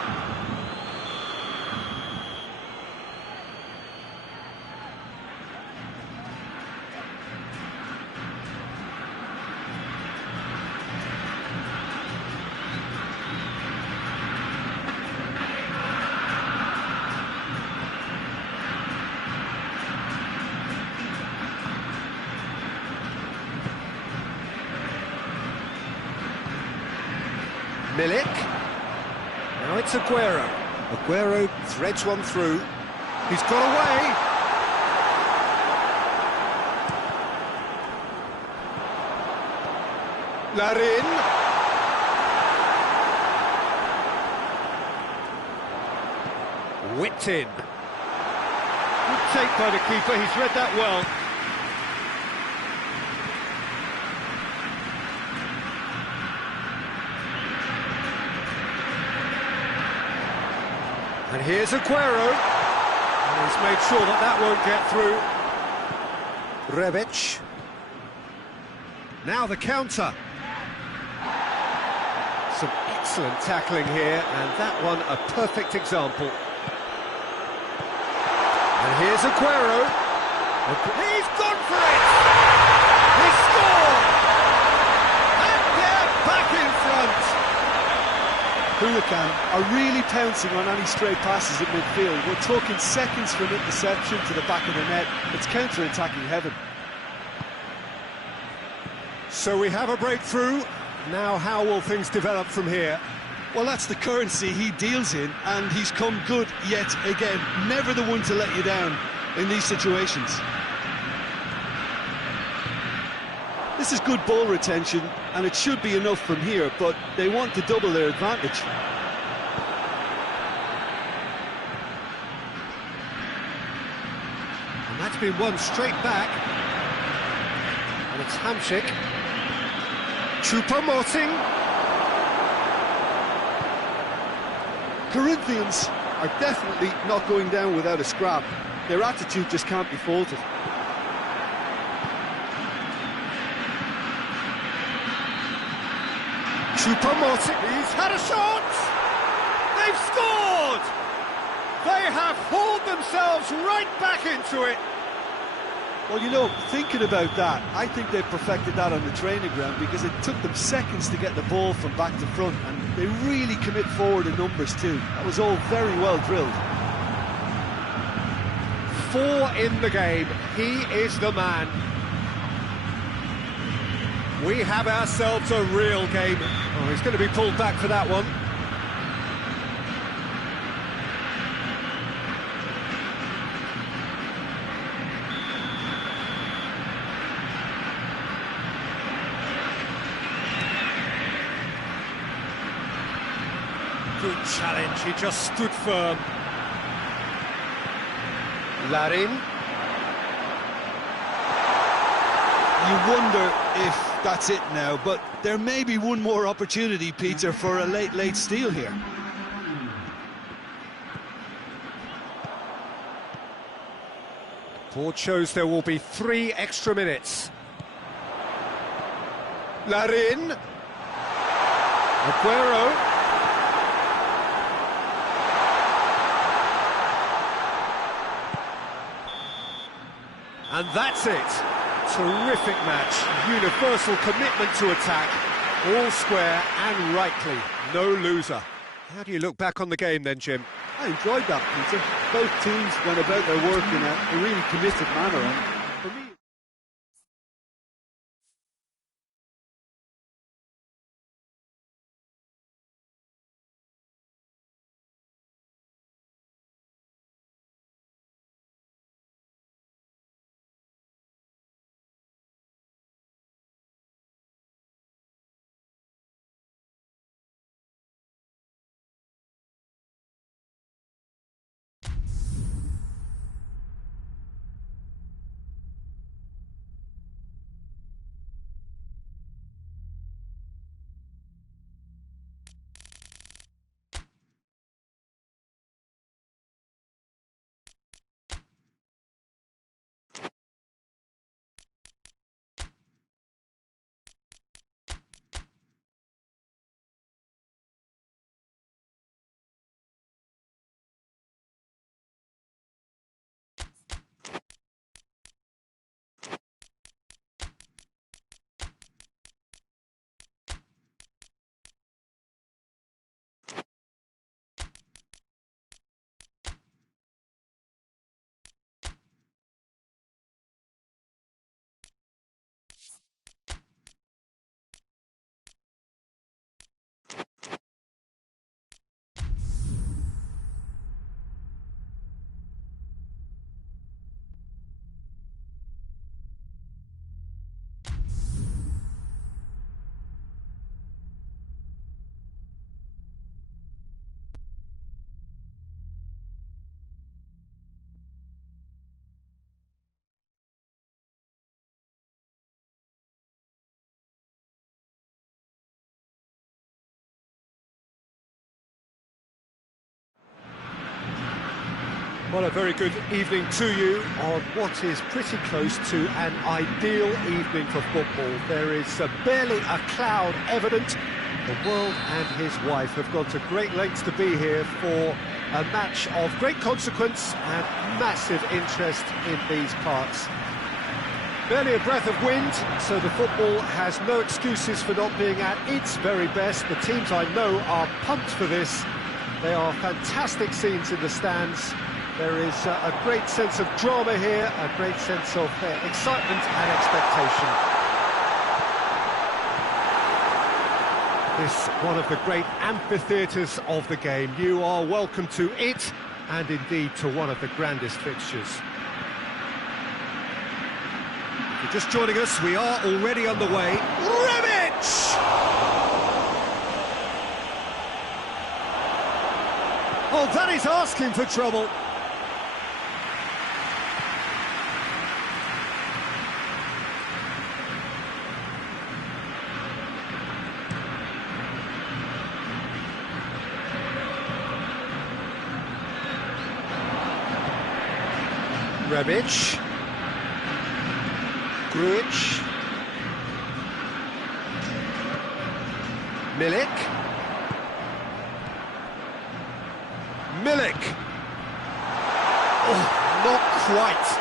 Milik. Now it's Aguero. Aguero threads one through. He's got away. Larin. Whipped in. Good take by the keeper, he's read that well. And here's Aguero. And he's made sure that that won't get through. Rebic. Now the counter. Some excellent tackling here, and that one a perfect example. And here's Aguero. He's gone for it! He's scored! And they're back in front! Huracan are really pouncing on any stray passes at midfield. We're talking seconds from interception to the back of the net. It's counter-attacking heaven. So we have a breakthrough. Now how will things develop from here? Well, that's the currency he deals in, and he's come good yet again. Never the one to let you down in these situations. This is good ball retention, and it should be enough from here, but they want to double their advantage. And that's been won straight back. And it's Hamsik. Choupo-Moting. Corinthians are definitely not going down without a scrap. Their attitude just can't be faulted. Choupo-Moting, he's had a shot! They've scored! They have hauled themselves right back into it. Well, you know, thinking about that, I think they perfected that on the training ground because it took them seconds to get the ball from back to front, and they really commit forward in numbers too. That was all very well drilled. 4 in the game. He is the man. We have ourselves a real game. Oh, he's going to be pulled back for that one. Good challenge, he just stood firm. Larin. You wonder if that's it now, but there may be one more opportunity, Peter, for a late steal here. Board shows there will be 3 extra minutes. Larin. Aguero. And that's it. Terrific match. Universal commitment to attack. All square and rightly. No loser. How do you look back on the game then, Jim? I enjoyed that, Peter. Both teams went about their work in a really committed manner, and for me... Well, a very good evening to you on what is pretty close to an ideal evening for football. There is barely a cloud evident. The world and his wife have gone to great lengths to be here for a match of great consequence and massive interest in these parts. Barely a breath of wind, so the football has no excuses for not being at its very best. The teams I know are pumped for this. They are fantastic scenes in the stands. There is a great sense of drama here, a great sense of excitement and expectation. This one of the great amphitheatres of the game. You are welcome to it, and indeed to one of the grandest fixtures. If you're just joining us, we are already underway. Rebic! Oh, that is asking for trouble. Rebic, Grujic, Milik, oh, not quite.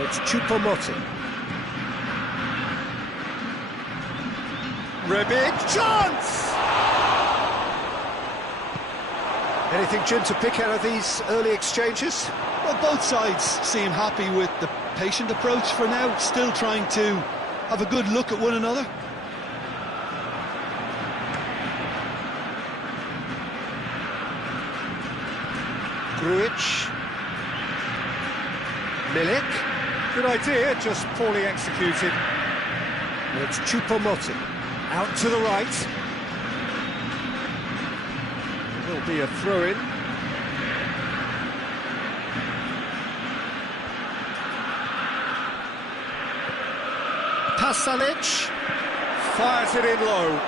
It's Choupo-Moting. Rebic, chance! Anything, Jim, to pick out of these early exchanges? Well, both sides seem happy with the patient approach for now, still trying to have a good look at one another. Grujic, Milik. Good idea, just poorly executed. It's Choupo-Moting. Out to the right. Will be a throw-in. Pasalic fires it in low.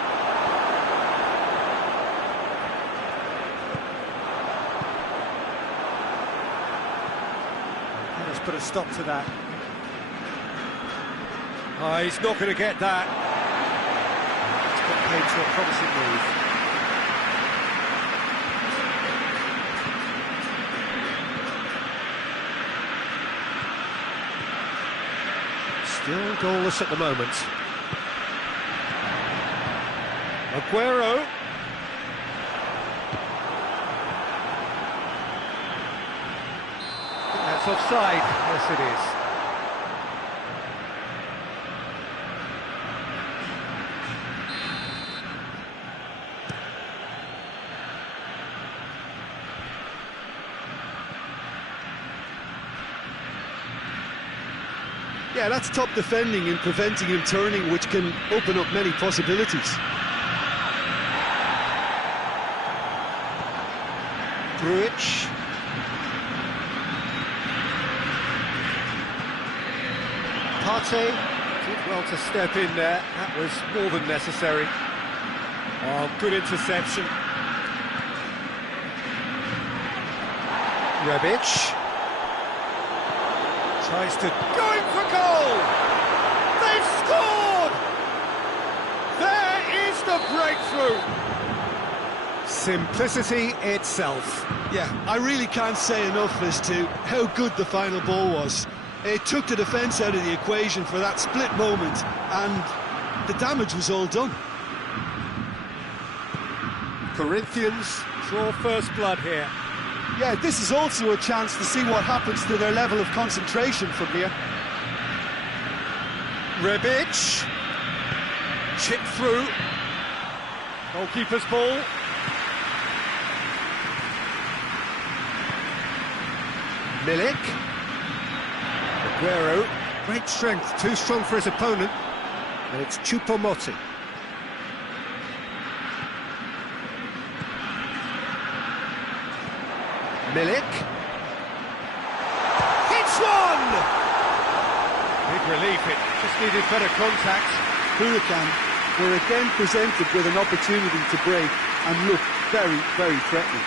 Let's put a stop to that. Oh, he's not going to get that. It's got paid to a promising move. Still goalless at the moment. Aguero. I think that's offside. Yes, it is. Yeah, that's top defending and preventing him turning, which can open up many possibilities. Grujic. Partey did well to step in there. That was more than necessary. Oh, good interception. Rebic. Tries to going for goal. They've scored. There is the breakthrough. Simplicity itself. Yeah, I really can't say enough as to how good the final ball was. It took the defence out of the equation for that split moment, and the damage was all done. Corinthians draw first blood here. Yeah, this is also a chance to see what happens to their level of concentration from here. Rebic. Chip through. Goalkeeper's ball. Milik. Aguero. Great strength, too strong for his opponent. And it's Choupo-Moting. Milik. Hits one! Big relief, it just needed better contact. Huracan were again presented with an opportunity to break and look very, very threatening.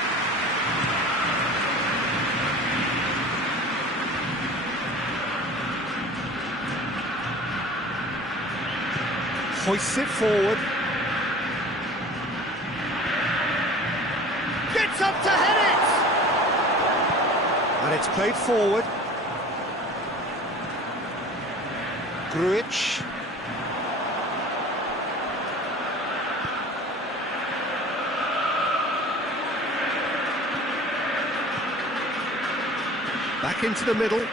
Hoists it forward. Gets up to head it! And it's played forward. Grujic. Back into the middle.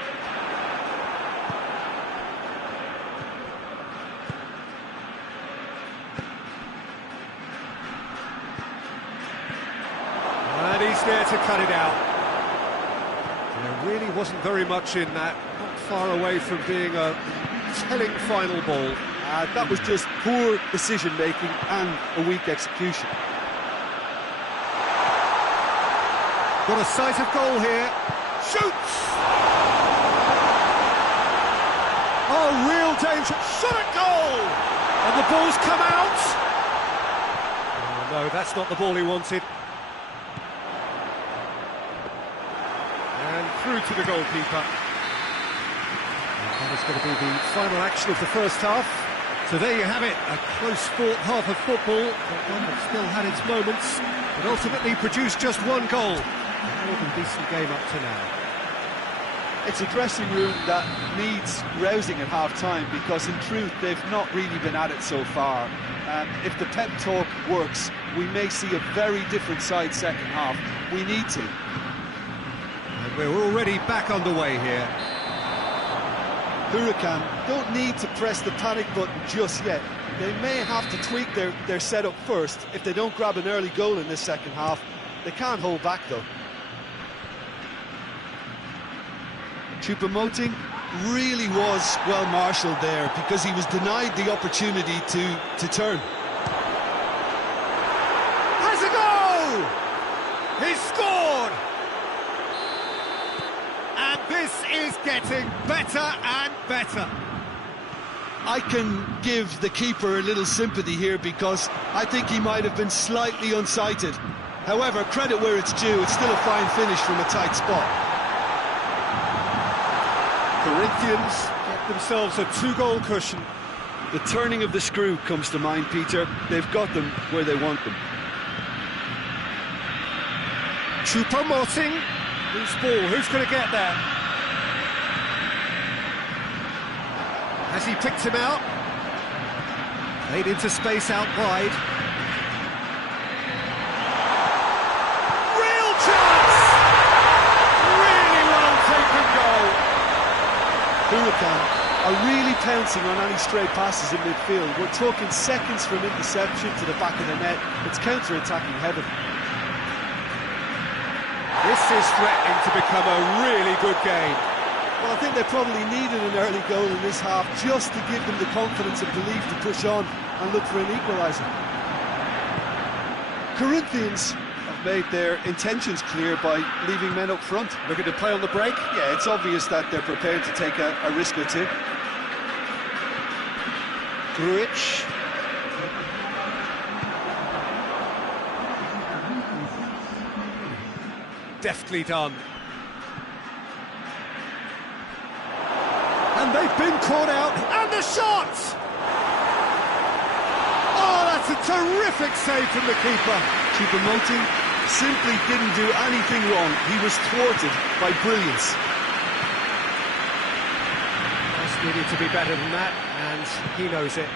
And he's there to cut it out. There really wasn't very much in that. Not far away from being a telling final ball. That was just poor decision-making and a weak execution. Got a sight of goal here. Shoots! Oh, real danger. Shot at goal! And the ball's come out! Oh, no, that's not the ball he wanted. And through to the goalkeeper. And that is going to be the final action of the first half. So there you have it, a close-fought half of football, but one that still had its moments, but ultimately produced just one goal. More than decent game up to now. It's a dressing room that needs rousing at half-time, because in truth they've not really been at it so far. If the pep talk works, we may see a very different side second half. We need to. And we're already back underway here. Huracan don't need to press the panic button just yet. They may have to tweak their setup first. If they don't grab an early goal in this second half, they can't hold back though. Choupo-Moting really was well marshalled there, because he was denied the opportunity to turn. Has a goal! He's scored! And this is getting better and better. I can give the keeper a little sympathy here, because I think he might have been slightly unsighted. However, credit where it's due, it's still a fine finish from a tight spot. Corinthians get themselves a 2-goal cushion. The turning of the screw comes to mind, Peter. They've got them where they want them. Choupo-Moting. Loose ball, who's going to get there? Has he picked him out? Played into space out wide. Real chance! Really well taken goal. Huracan are really pouncing on any stray passes in midfield. We're talking seconds from interception to the back of the net. It's counter-attacking heaven. This is threatening to become a really good game. Well, I think they probably needed an early goal in this half just to give them the confidence and belief to push on and look for an equaliser. Corinthians have made their intentions clear by leaving men up front. Looking to play on the break? Yeah, it's obvious that they're prepared to take a risk or two. Grujic. Deftly done. And they've been caught out, and the shot! Oh, that's a terrific save from the keeper. Choupo-Moting simply didn't do anything wrong. He was thwarted by brilliance. Just needed to be better than that, and he knows it.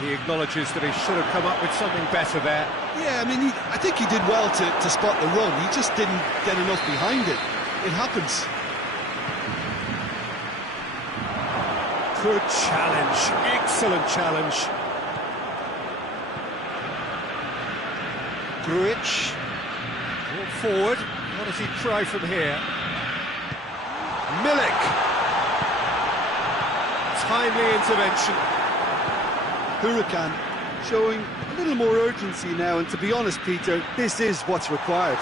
He acknowledges that he should have come up with something better there. Yeah, I mean, I think he did well to spot the run. He just didn't get enough behind it. It happens. Good challenge, excellent challenge. Grujic, walk forward. What does he try from here? Milik. Timely intervention. Huracan showing a little more urgency now, and to be honest, Peter, this is what's required.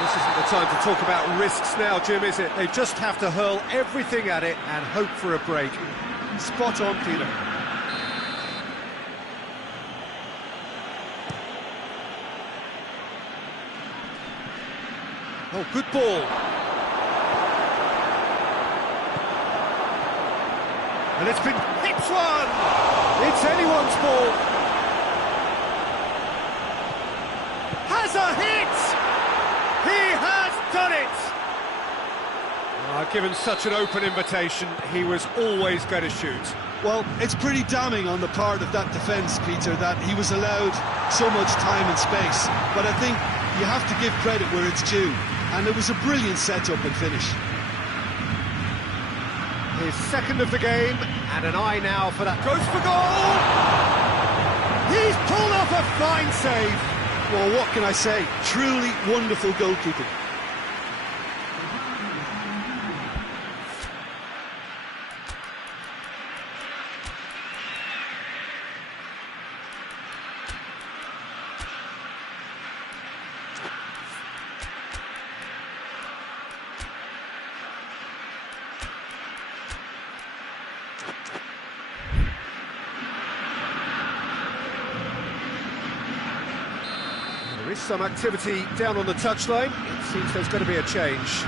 This isn't the time to talk about risks now, Jim, is it? They just have to hurl everything at it and hope for a break. Spot on, Peter. Oh, good ball. And it's been hit one! It's anyone's ball. Has a hit! He has done it! Given such an open invitation, he was always going to shoot. Well, it's pretty damning on the part of that defence, Peter, that he was allowed so much time and space. But I think you have to give credit where it's due. And it was a brilliant set-up and finish. His second of the game, and an eye now for that. Goes for goal! He's pulled off a fine save. Well, what can I say? Truly wonderful goalkeeping. There is some activity down on the touchline. It seems there's going to be a change.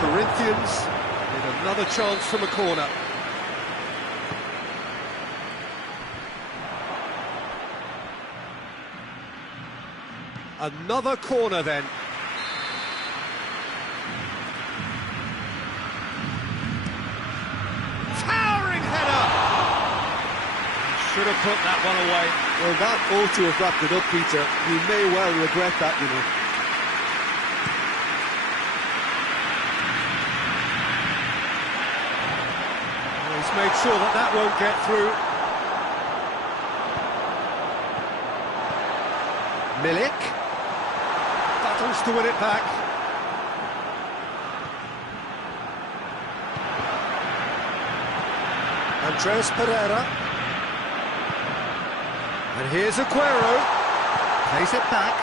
Corinthians with another chance from a corner. Another corner then. Towering header! Should have put that one away. Well, that ought to have wrapped it up, Peter. You may well regret that, you know. He's made sure that that won't get through. Milik battles to win it back. Andres Pereira. And here's Aguero. Plays it back.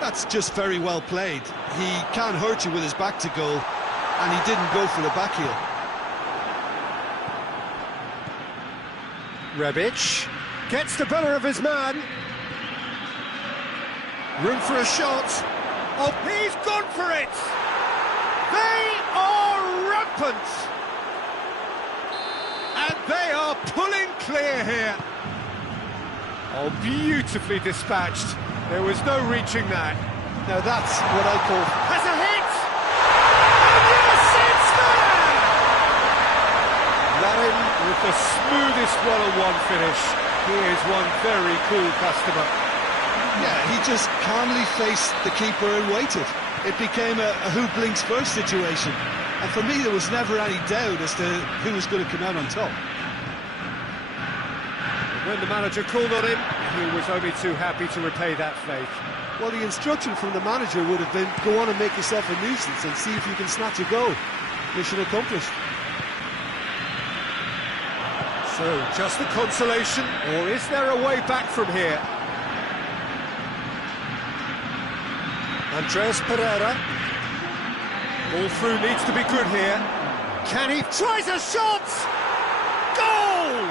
That's just very well played. He can't hurt you with his back to goal, and he didn't go for the back heel. Rebic gets the better of his man. Room for a shot. Oh, he's gone for it! They are rampant! And they are pulling clear here. Oh, beautifully dispatched. There was no reaching that. Now that's what I call... Has a hit! And yes, it's there! Larin with the smoothest one-on-one finish. He is one very cool customer. Yeah, he just calmly faced the keeper and waited. It became a who blinks first situation. And for me, there was never any doubt as to who was going to come out on top. When the manager called on him, he was only too happy to repay that faith. Well, the instruction from the manager would have been, go on and make yourself a nuisance and see if you can snatch a goal. Mission accomplished. So, just the consolation, or is there a way back from here? Andres Pereira. Ball through needs to be good here. Can he? Tries a shot! Goal!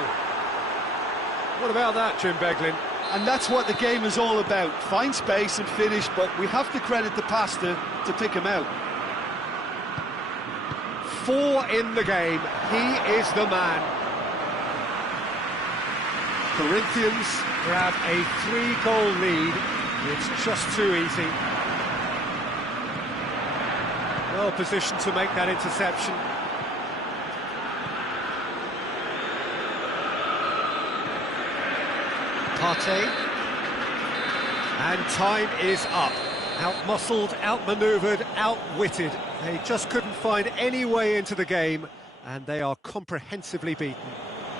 What about that, Jim Beglin? And that's what the game is all about. Find space and finish, but we have to credit the passer to pick him out. 4 in the game. He is the man. Corinthians grab a 3-goal lead. It's just too easy. Well positioned to make that interception. Partey. And time is up. Out-muscled, out-manoeuvred, outwitted. They just couldn't find any way into the game, and they are comprehensively beaten.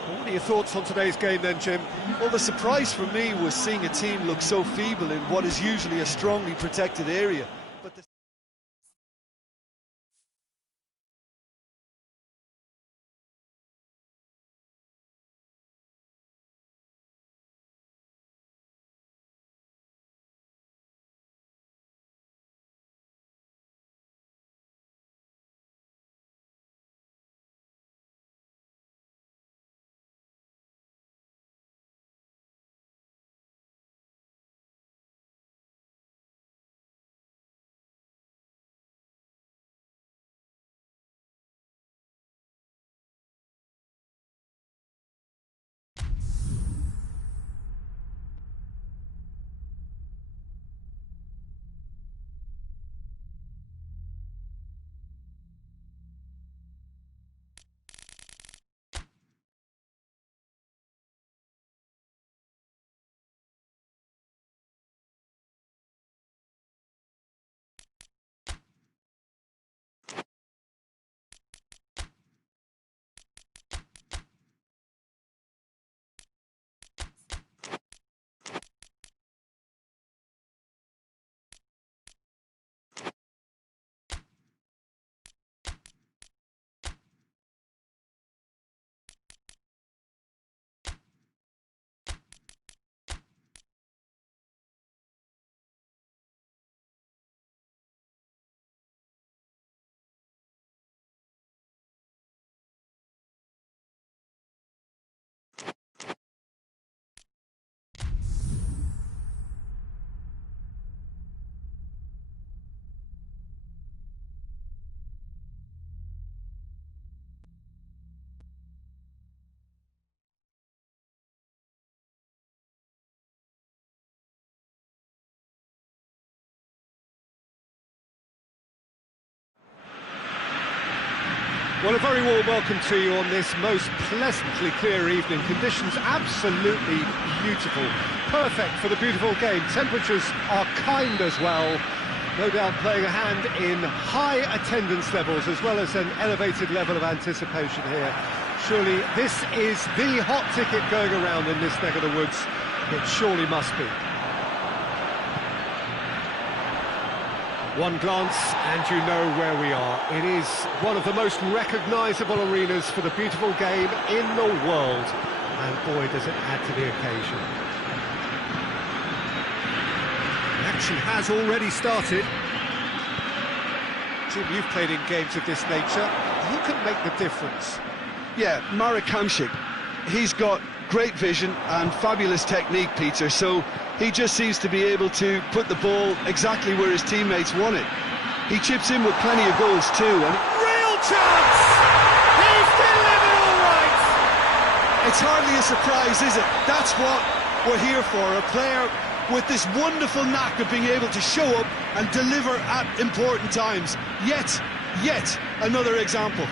Well, what are your thoughts on today's game then, Jim? Well, the surprise for me was seeing a team look so feeble in what is usually a strongly protected area. But the Well, a very warm welcome to you on this most pleasantly clear evening. Conditions absolutely beautiful. Perfect for the beautiful game. Temperatures are kind as well. No doubt playing a hand in high attendance levels as well as an elevated level of anticipation here. Surely this is the hot ticket going around in this neck of the woods. It surely must be. One glance and you know where we are. It is one of the most recognisable arenas for the beautiful game in the world. And boy, does it add to the occasion. The action has already started. Jim, you've played in games of this nature. Who can make the difference? Yeah, Marek Hamšík. He's got great vision and fabulous technique, Peter, so he just seems to be able to put the ball exactly where his teammates want it. He chips in with plenty of goals too, and real chance! He's delivered all right! It's hardly a surprise, is it? That's what we're here for, a player with this wonderful knack of being able to show up and deliver at important times. Yet another example.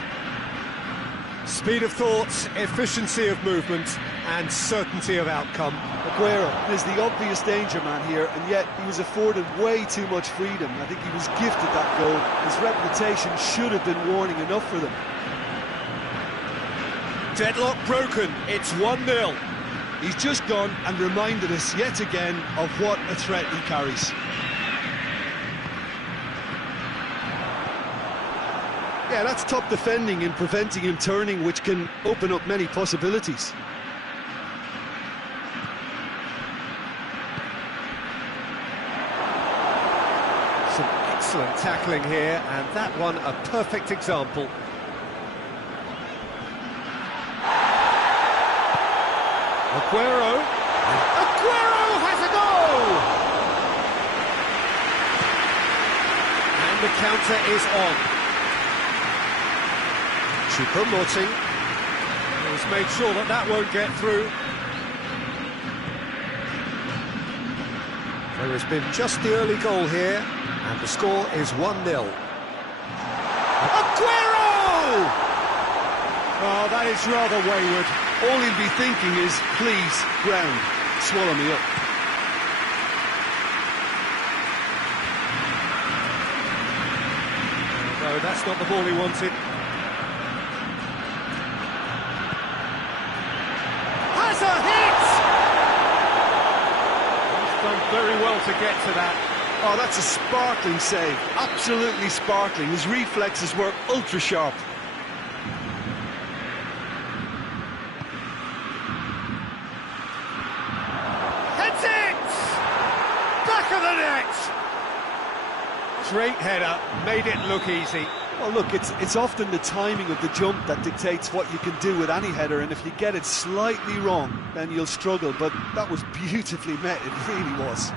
Speed of thought, efficiency of movement, and certainty of outcome. Aguero is the obvious danger man here, and yet he was afforded way too much freedom. I think he was gifted that goal. His reputation should have been warning enough for them. Deadlock broken, it's 1-0. He's just gone and reminded us yet again of what a threat he carries. Yeah, that's top defending and preventing him turning, which can open up many possibilities. Some excellent tackling here, and that one a perfect example. Aguero has a goal! And the counter is on. Promotting. He's made sure that that won't get through. There has been just the early goal here, and the score is 1-0. Aguero! Oh, that is rather wayward. All he'll be thinking is, please, ground, swallow me up. No, that's not the ball he wanted. Has a hit! He's done very well to get to that. Oh, that's a sparkling save, absolutely sparkling. His reflexes were ultra sharp. Heads it! Back of the net! Great header, made it look easy. Well, look, it's often the timing of the jump that dictates what you can do with any header, and if you get it slightly wrong, then you'll struggle, but that was beautifully met, it really was.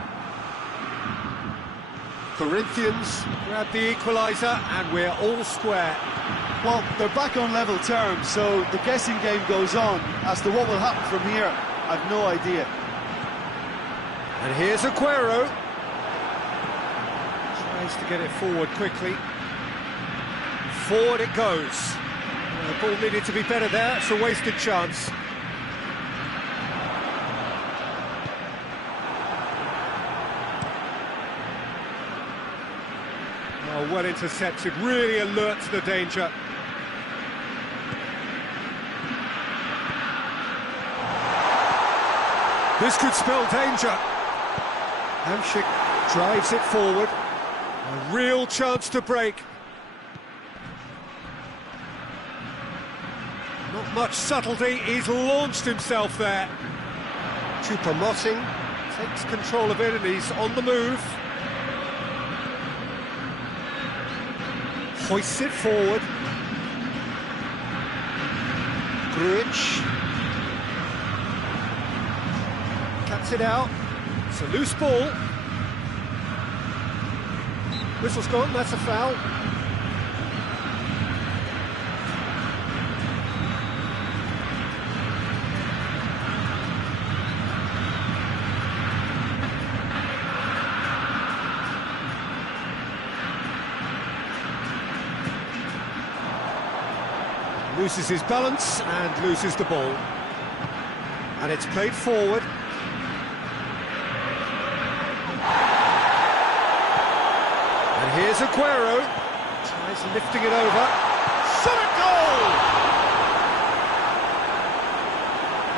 Corinthians grab the equaliser, and we're all square. Well, they're back on level terms, so the guessing game goes on. As to what will happen from here, I've no idea. And here's Aguero. Tries to get it forward quickly. Forward it goes. The ball needed to be better there, it's a wasted chance. Oh, well intercepted, really alert to the danger. This could spell danger. Hamšík drives it forward. A real chance to break. Not much subtlety, he's launched himself there. Choupo-Moting takes control of it and he's on the move. Hoists it forward. Grujic. Cuts it out. It's a loose ball. Whistle's gone, that's a foul. Loses his balance and loses the ball. And it's played forward. And here's Aguero. Tries lifting it over. Shot at goal!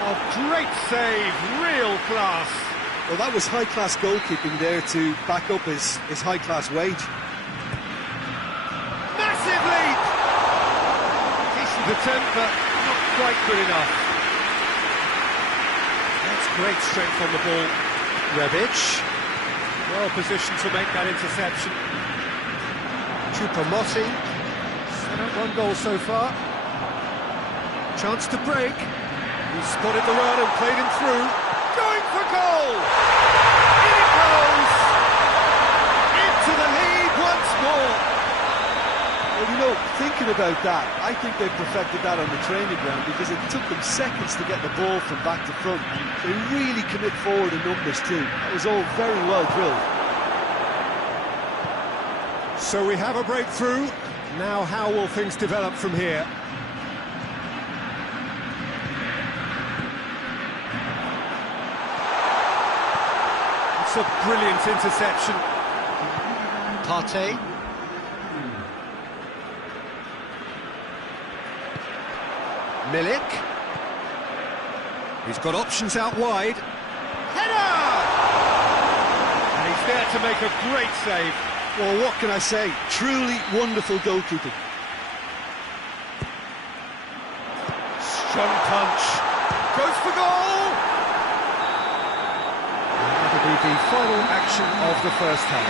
Oh, great save, real class. Well, that was high-class goalkeeping there to back up his high-class wage. Massive lead! Decent attempt, but not quite good enough. That's great strength on the ball. Rebic, well positioned to make that interception. Choupo-Moting, set up one goal so far. Chance to break. He spotted the run and played him through. Going for goal! In it goes! Into the lead once more! Well, you know, thinking about that, I think they perfected that on the training ground because it took them seconds to get the ball from back to front. They really commit forward in numbers too. That was all very well drilled. So we have a breakthrough. Now how will things develop from here? It's a brilliant interception. Partey. Milik. He's got options out wide. Header! And he's there to make a great save. Well, what can I say? Truly wonderful goalkeeping. Strong punch. Goes for goal! That'll be the final action of the first half.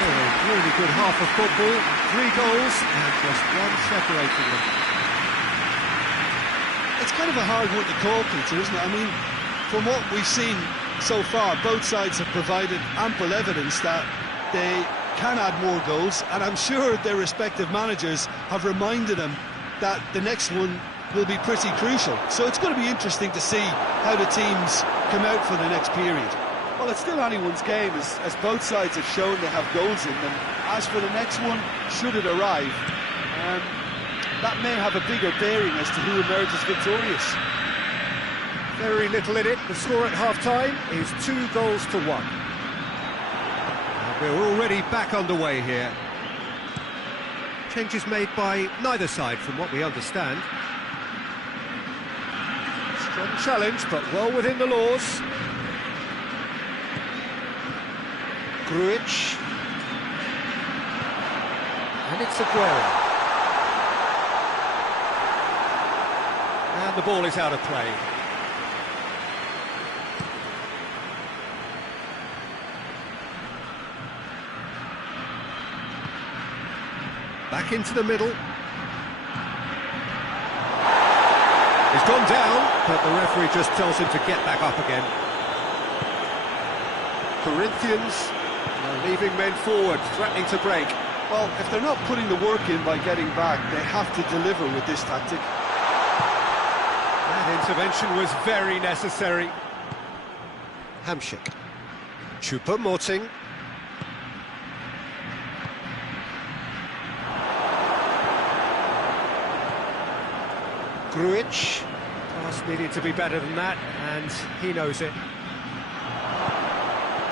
So a really good half of football, 3 goals and just one separating them. It's kind of a hard one to call, Peter, isn't it? I mean, from what we've seen so far, both sides have provided ample evidence that they can add more goals, and I'm sure their respective managers have reminded them that the next one will be pretty crucial. So it's going to be interesting to see how the teams come out for the next period. Well, it's still anyone's game, as both sides have shown they have goals in them. As for the next one, should it arrive, that may have a bigger bearing as to who emerges victorious. Very little in it. The score at half-time is 2-1. We're already back underway here. Changes made by neither side, from what we understand. Strong challenge, but well within the laws. Grujic. And it's Aguero. And the ball is out of play. Back into the middle. He's gone down, but the referee just tells him to get back up again. Corinthians are leaving men forward, threatening to break. Well, if they're not putting the work in by getting back, they have to deliver with this tactic. That intervention was very necessary. Hamsik. Choupo-Moting. Grujic. Pass needed to be better than that, and he knows it.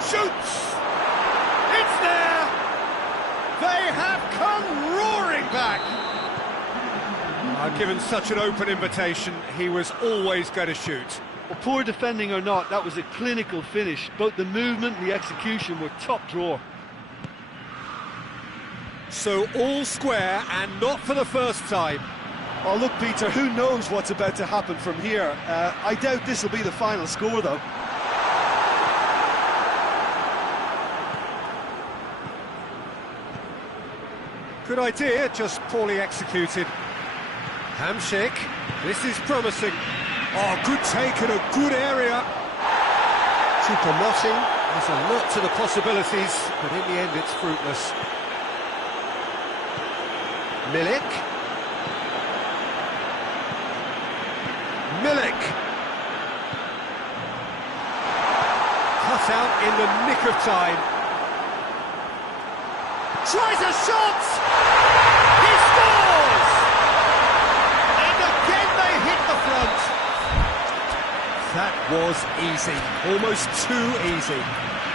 Shoots! It's there! They have come roaring back! Given such an open invitation, he was always going to shoot. Well, poor defending or not, that was a clinical finish. Both the movement and the execution were top drawer. So all square, and not for the first time. Oh, look, Peter, who knows what's about to happen from here? I doubt this will be the final score, though. Good idea, just poorly executed. Hamsik, this is promising. Oh, good take in a good area. Choupo-Moting, there's a lot to the possibilities, but in the end it's fruitless. Milik. Cut out in the nick of time. Tries a shot! He scores! A That was easy, almost too easy.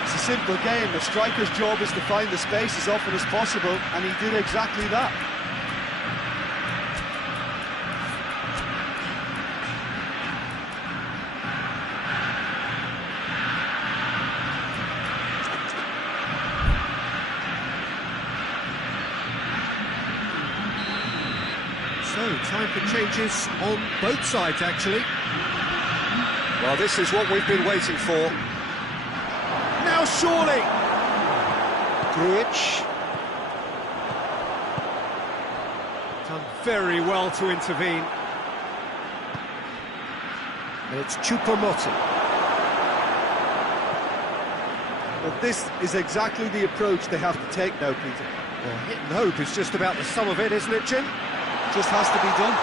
It's a simple game. The striker's job is to find the space as often as possible, and he did exactly that. So, time for changes on both sides, actually. Well, this is what we've been waiting for. Now, surely! Grujic. Done very well to intervene. And it's Choupo-Moting. But this is exactly the approach they have to take now, Peter. Well, hit and hope is just about the sum of it, isn't it, Jim? Just has to be done.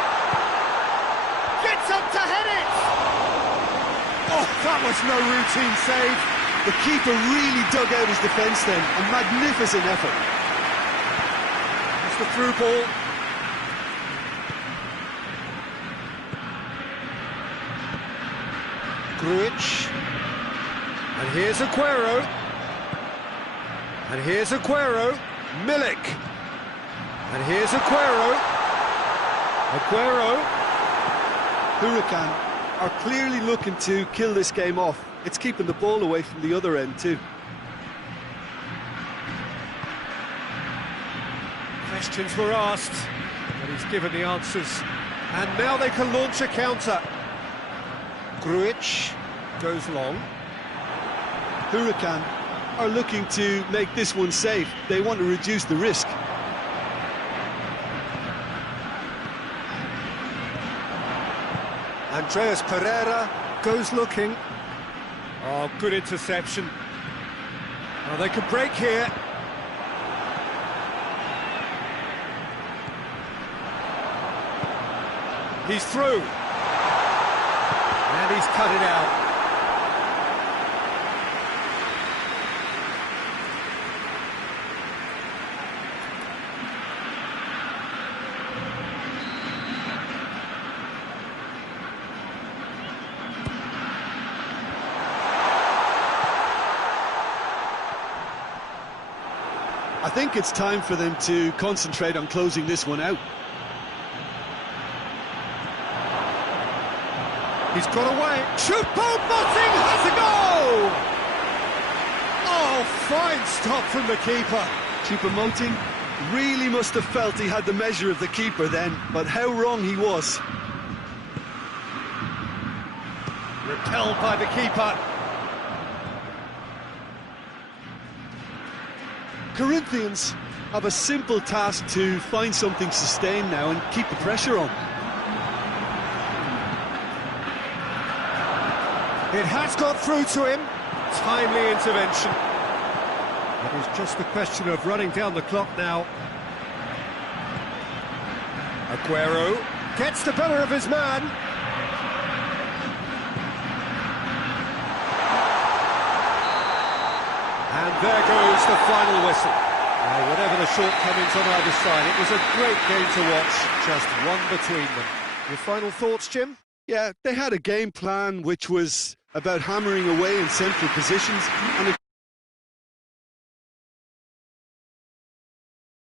Gets up to head it! Oh, that was no routine save. The keeper really dug out his defence then. A magnificent effort. It's the through ball. Grujic. And here's Aguero. And here's Aguero. Milik. And here's Aguero. Aguero. Huracan are clearly looking to kill this game off. It's keeping the ball away from the other end too. Questions were asked, but he's given the answers. And now they can launch a counter. Grujic goes long. Huracan are looking to make this one safe. They want to reduce the risk. Andreas Pereira goes looking. Oh, good interception. Oh, they can break here. He's through. And he's cut it out. I think it's time for them to concentrate on closing this one out. He's got away. Choupo-Moting has a goal! Oh, fine stop from the keeper. Choupo-Moting really must have felt he had the measure of the keeper then, but how wrong he was. Repelled by the keeper. Corinthians have a simple task to find something sustained now and keep the pressure on. It has got through to him. Timely intervention. It is just a question of running down the clock now. Aguero gets the better of his man. And there goes the final whistle. Whatever the shortcomings on either side, it was a great game to watch, just one between them. Your final thoughts, Jim? Yeah, they had a game plan which was about hammering away in central positions, and it